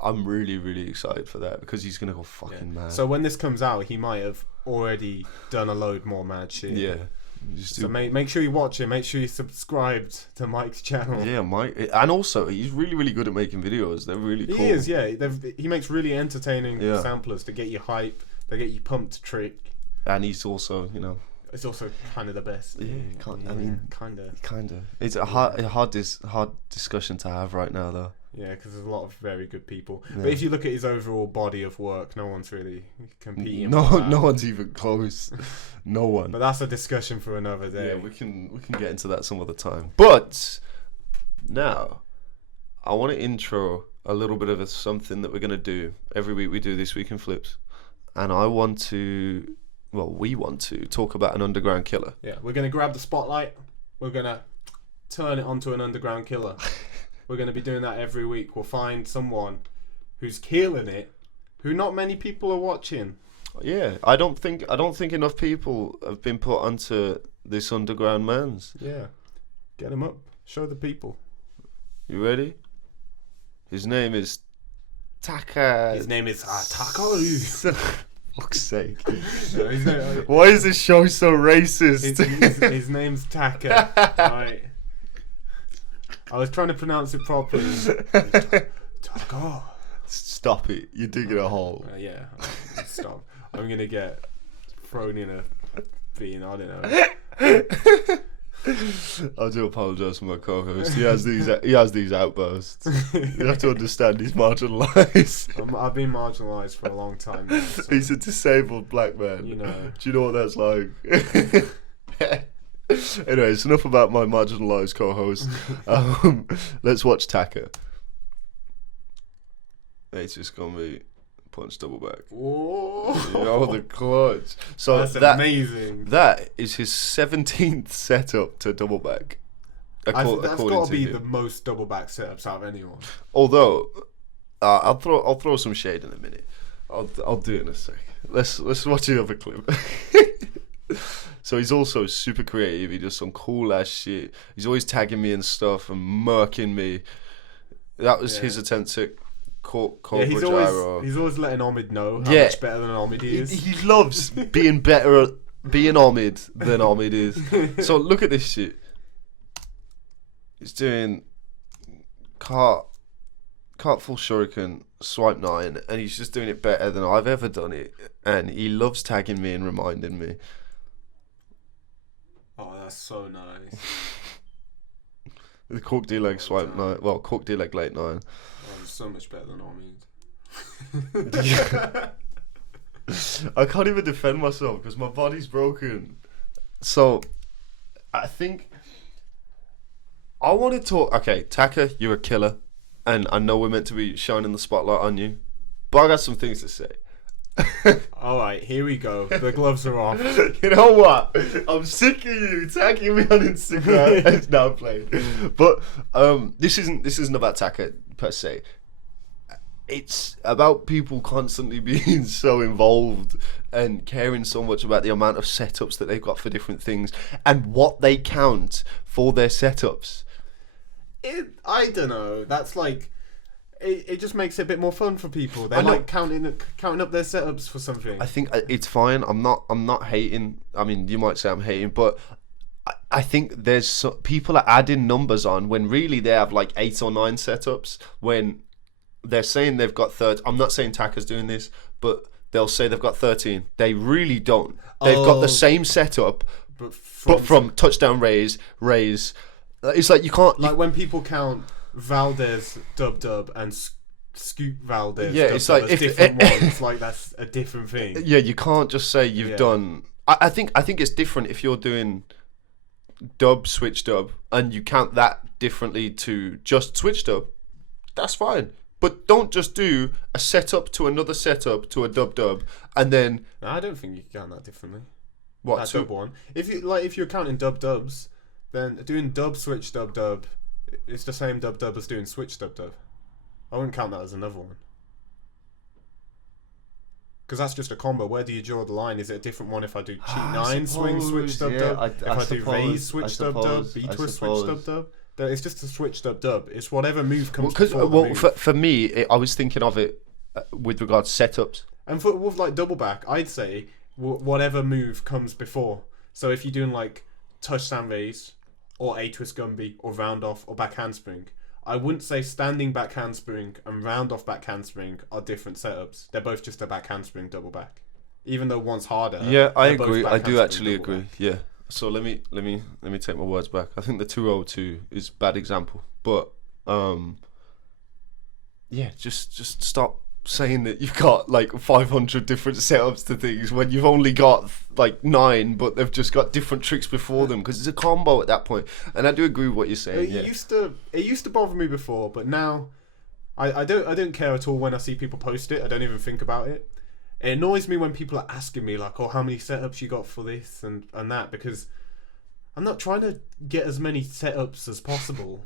I'm really, really excited for that because he's gonna go fucking mad. So when this comes out, he might have already done a load more mad shit. Yeah. So make sure you watch it. Make sure you subscribed to Mike's channel. Yeah, Mike, and also he's really, really good at making videos. They're really cool. He is, yeah. He makes really entertaining samplers to get you hype, to get you pumped to trick. And he's also, it's also kind of the best. Yeah, I mean, kind of. It's a hard discussion to have right now, though. Yeah, because there's a lot of very good people. Yeah. But if you look at his overall body of work, no one's really competing. No one's even close. No one. But that's a discussion for another day. Yeah, we can get into that some other time. But now, I want to intro a little bit of something that we're gonna do every week. We do This Week in Flips, and we want to talk about an underground killer. Yeah, we're gonna grab the spotlight. We're gonna turn it onto an underground killer. We're going to be doing that every week. We'll find someone who's killing it, who not many people are watching. Yeah, I don't think enough people have been put onto this underground man's. Yeah, get him up. Show the people. You ready? His name is Taka. His name is Takaru. Fuck's sake. No, Why is this show so racist? His name's Taka. Right. I was trying to pronounce it properly. Taka. Stop it. You're digging a hole. Yeah. Stop. I'm going to get thrown in a bean. I don't know. I do apologise for my co-host. He has these outbursts. You have to understand he's marginalised. I've been marginalised for a long time now. So. He's a disabled black man. You know. Do you know what that's like? Anyways, enough about my marginalised co-host. Let's watch Taka. It's just gonna be punch double back. Whoa. You know the clutch. So that's amazing. That is his 17th setup to double back. That's got to be the most double back setups out of anyone. Although, I'll throw some shade in a minute. I'll do it in a sec. Let's watch the other clip. So he's also super creative. He does some cool ass shit. He's always tagging me and stuff and murking me. That was his attempt to he's always letting Omid know how much better than Omid he is. He loves being Omid than Omid is. So look at this shit. He's doing cart full shuriken, swipe 9, and he's just doing it better than I've ever done it. And he loves tagging me and reminding me. Oh, that's so nice. The cork D-leg swipe 9. Well, cork D-leg late 9. Oh, it's so much better than Omid. I can't even defend myself because my body's broken. So, I think I want to talk. Okay, Taka, you're a killer, and I know we're meant to be shining the spotlight on you, but I got some things to say. Alright, here we go. The gloves are off. You know what? I'm sick of you tagging me on Instagram. No, I'm playing. But this isn't about Taka per se. It's about people constantly being so involved and caring so much about the amount of setups that they've got for different things and what they count for their setups. I don't know. That's like it just makes it a bit more fun for people. They're like counting up their setups for something. I think it's fine. I'm not hating. I mean, you might say I'm hating, but I think there's people are adding numbers on when really they have like 8 or 9 setups. When they're saying they've got 30. I'm not saying Taka's doing this, but they'll say they've got 13. They really don't. They've got the same setup, but from touchdown raise. It's like you can't. Like when people count Valdez dub and Scoot Valdez. Yeah, it's like if different ones. Like that's a different thing. Yeah, you can't just say you've done. I think it's different if you're doing dub switch dub and you count that differently to just switch dub. That's fine, but don't just do a setup to another setup to a dub and then. No, I don't think you can count that differently. What that dub one? If you're counting dubs, then doing dub switch dub. It's the same dub as doing switch dub. I wouldn't count that as another one. Because that's just a combo. Where do you draw the line? Is it a different one if I do cheat 9 swing suppose, switch dub yeah, dub? I If I do raise suppose, switch I dub dub, suppose, B I twist switch dub suppose. dub? It's just a switch dub dub. It's whatever move comes Because before the move. for me, I was thinking of it with regards to setups. And for with like double back, I'd say whatever move comes before. So if you're doing like touchdown raise, or A twist Gumby, or round off, or back handspring, I wouldn't say standing back handspring and round off back handspring are different setups. They're both just a back handspring double back. Even though one's harder. Yeah, I they're both agree. back I do handspring actually double agree. back. Yeah. So let me take my words back. I think the 202 is a bad example, but yeah, just stop saying that you've got like 500 different setups to things when you've only got like 9, but they've just got different tricks before them because it's a combo at that point. And I do agree with what you're saying. It used to bother me before, but now I don't care at all when I see people post it. I don't even think about it. It annoys me when people are asking me like, "Oh, how many setups you got for this and that?" Because I'm not trying to get as many setups as possible.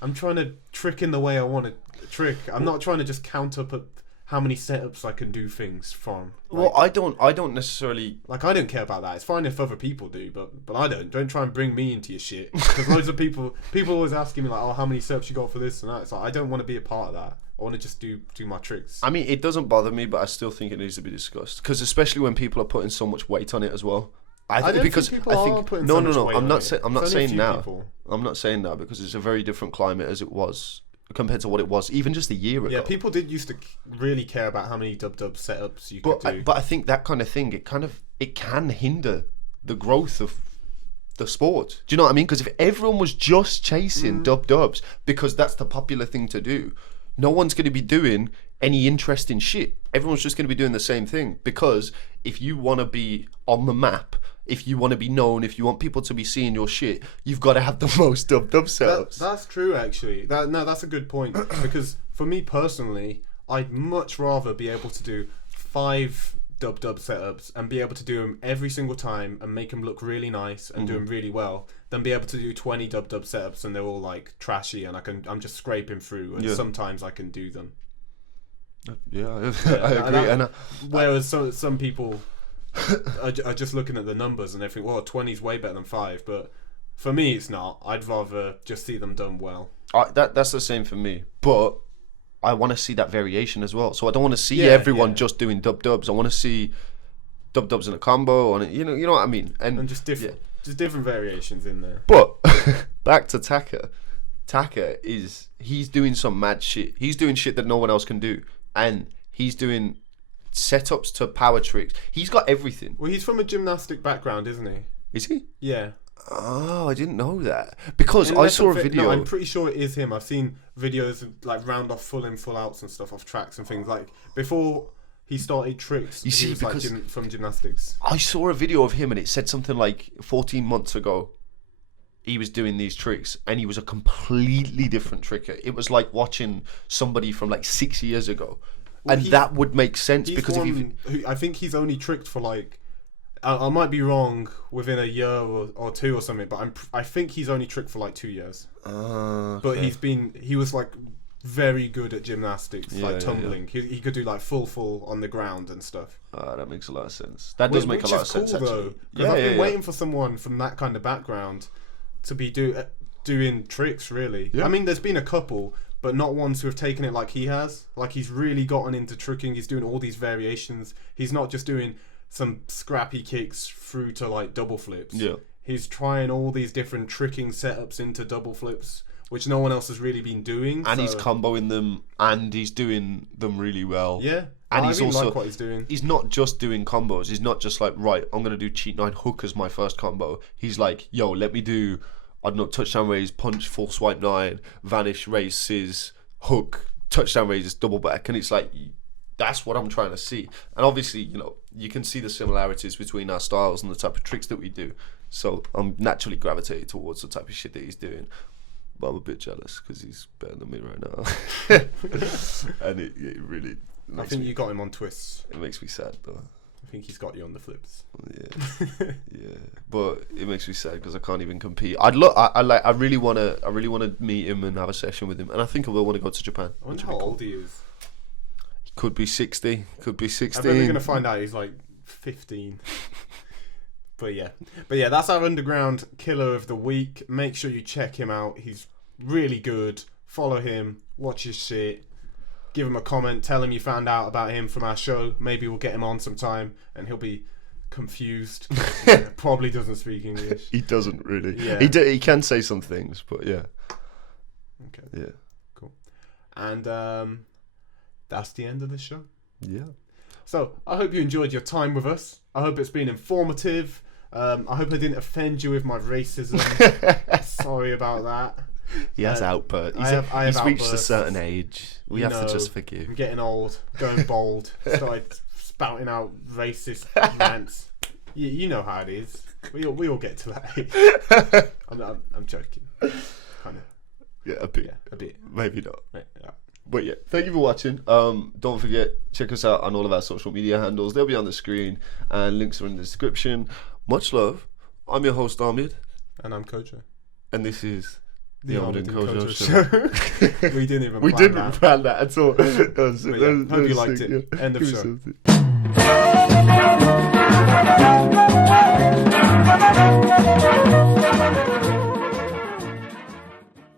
I'm trying to trick in the way I want to trick. I'm not trying to just count up at how many setups I can do things from. Well, I don't necessarily like. I don't care about that. It's fine if other people do, but I don't. Don't try and bring me into your shit. Because loads of people always asking me like, "Oh, how many setups you got for this and that?" It's like I don't want to be a part of that. I want to just do my tricks. I mean, it doesn't bother me, but I still think it needs to be discussed because especially when people are putting so much weight on it as well. I think no. I'm not saying now. I'm not saying that because it's a very different climate as it was compared to what it was even just a year ago. Yeah, people did used to really care about how many dub setups you could do. But I think that kind of thing, it can hinder the growth of the sport. Do you know what I mean? Because if everyone was just chasing dubs because that's the popular thing to do, no one's going to be doing any interesting shit. Everyone's just going to be doing the same thing because if you want to be on the map, if you want to be known, if you want people to be seeing your shit, you've got to have the most dub setups. That's true, actually. That's a good point. Because for me personally, I'd much rather be able to do 5 dub setups and be able to do them every single time and make them look really nice and do them really well than be able to do 20 dub setups and they're all like trashy and I'm just scraping through and sometimes I can do them. Yeah, I agree. Whereas some people are just looking at the numbers and they think, well, 20 is way better than 5, but for me it's not. I'd rather just see them done well. That's the same for me, but I want to see that variation as well. So I don't want to see everyone just doing dubs. I want to see dubs in a combo, and you know what I mean, and just different variations in there. But back to Taka. Taka he's doing some mad shit. He's doing shit that no one else can do, and he's doing setups to power tricks. He's got everything. Well, he's from a gymnastic background, isn't he? Is he? Yeah. Oh, I didn't know that. Because I saw a video. No, I'm pretty sure it is him. I've seen videos of like round off full in, full outs and stuff off tracks and things like before he started tricks. You see, he was because like from gymnastics. I saw a video of him and it said something like 14 months ago he was doing these tricks and he was a completely different tricker. It was like watching somebody from like 6 years ago. Well, and that would make sense because I think he's only tricked for like I might be wrong within a year or 2 or something, but I think he's only tricked for like 2 years. Okay. But he was like very good at gymnastics, like tumbling. Yeah. He could do like full on the ground and stuff. That makes a lot of sense. That does make a lot of sense, actually. Though, I've been waiting for someone from that kind of background to be doing tricks, really. Yeah. I mean, there's been a couple, but not ones who have taken it like he has. Like, he's really gotten into tricking. He's doing all these variations. He's not just doing some scrappy kicks through to like double flips. Yeah. He's trying all these different tricking setups into double flips, which no one else has really been doing. And he's comboing them, and he's doing them really well. Yeah. And I he's really also like what he's doing. He's not just doing combos. He's not just like, right, I'm gonna do cheat 9 hook as my first combo. He's like, yo, let me do, I don't know, touchdown raise, punch, full swipe 9, vanish, races, hook, touchdown raises, double back, and it's like, that's what I'm trying to see. And obviously, you know, you can see the similarities between our styles and the type of tricks that we do. So I'm naturally gravitated towards the type of shit that he's doing. But I'm a bit jealous because he's better than me right now. And it really I think you got him on twists. It makes me sad though. I think he's got you on the flips. Yeah, yeah. But it makes me sad because I can't even compete. I really wanna meet him and have a session with him, and I think I will want to go to Japan. I wonder how old he is. Could be 60. Could be 16. I bet we're going to find out he's like 15. But yeah, that's our underground killer of the week. Make sure you check him out. He's really good. Follow him. Watch his shit. Give him a comment. Tell him you found out about him from our show. Maybe we'll get him on sometime, and he'll be confused. Probably doesn't speak English. He doesn't really. Yeah. He can say some things, but yeah. Okay. Yeah. Cool. And that's the end of the show. Yeah. So I hope you enjoyed your time with us. I hope it's been informative. I hope I didn't offend you with my racism. Sorry about that. He has outbursts. I have He's reached a outbursts. certain age. We have to just forgive. I'm getting old, going bald. Started spouting out racist rants. You know how it is. We all get to that age. I'm joking. Kind of. Yeah, a bit. Yeah, a bit. Maybe not. Yeah. But yeah, thank you for watching. Don't forget, check us out on all of our social media handles. They'll be on the screen, and links are in the description. Much love. I'm your host, Omid. And I'm Kojo. And this is The Omid Omid and and Kojo Kojo show. We didn't even We plan didn't that. plan that at all. But yeah, hope you liked sick, it. yeah. End of Give me show. something.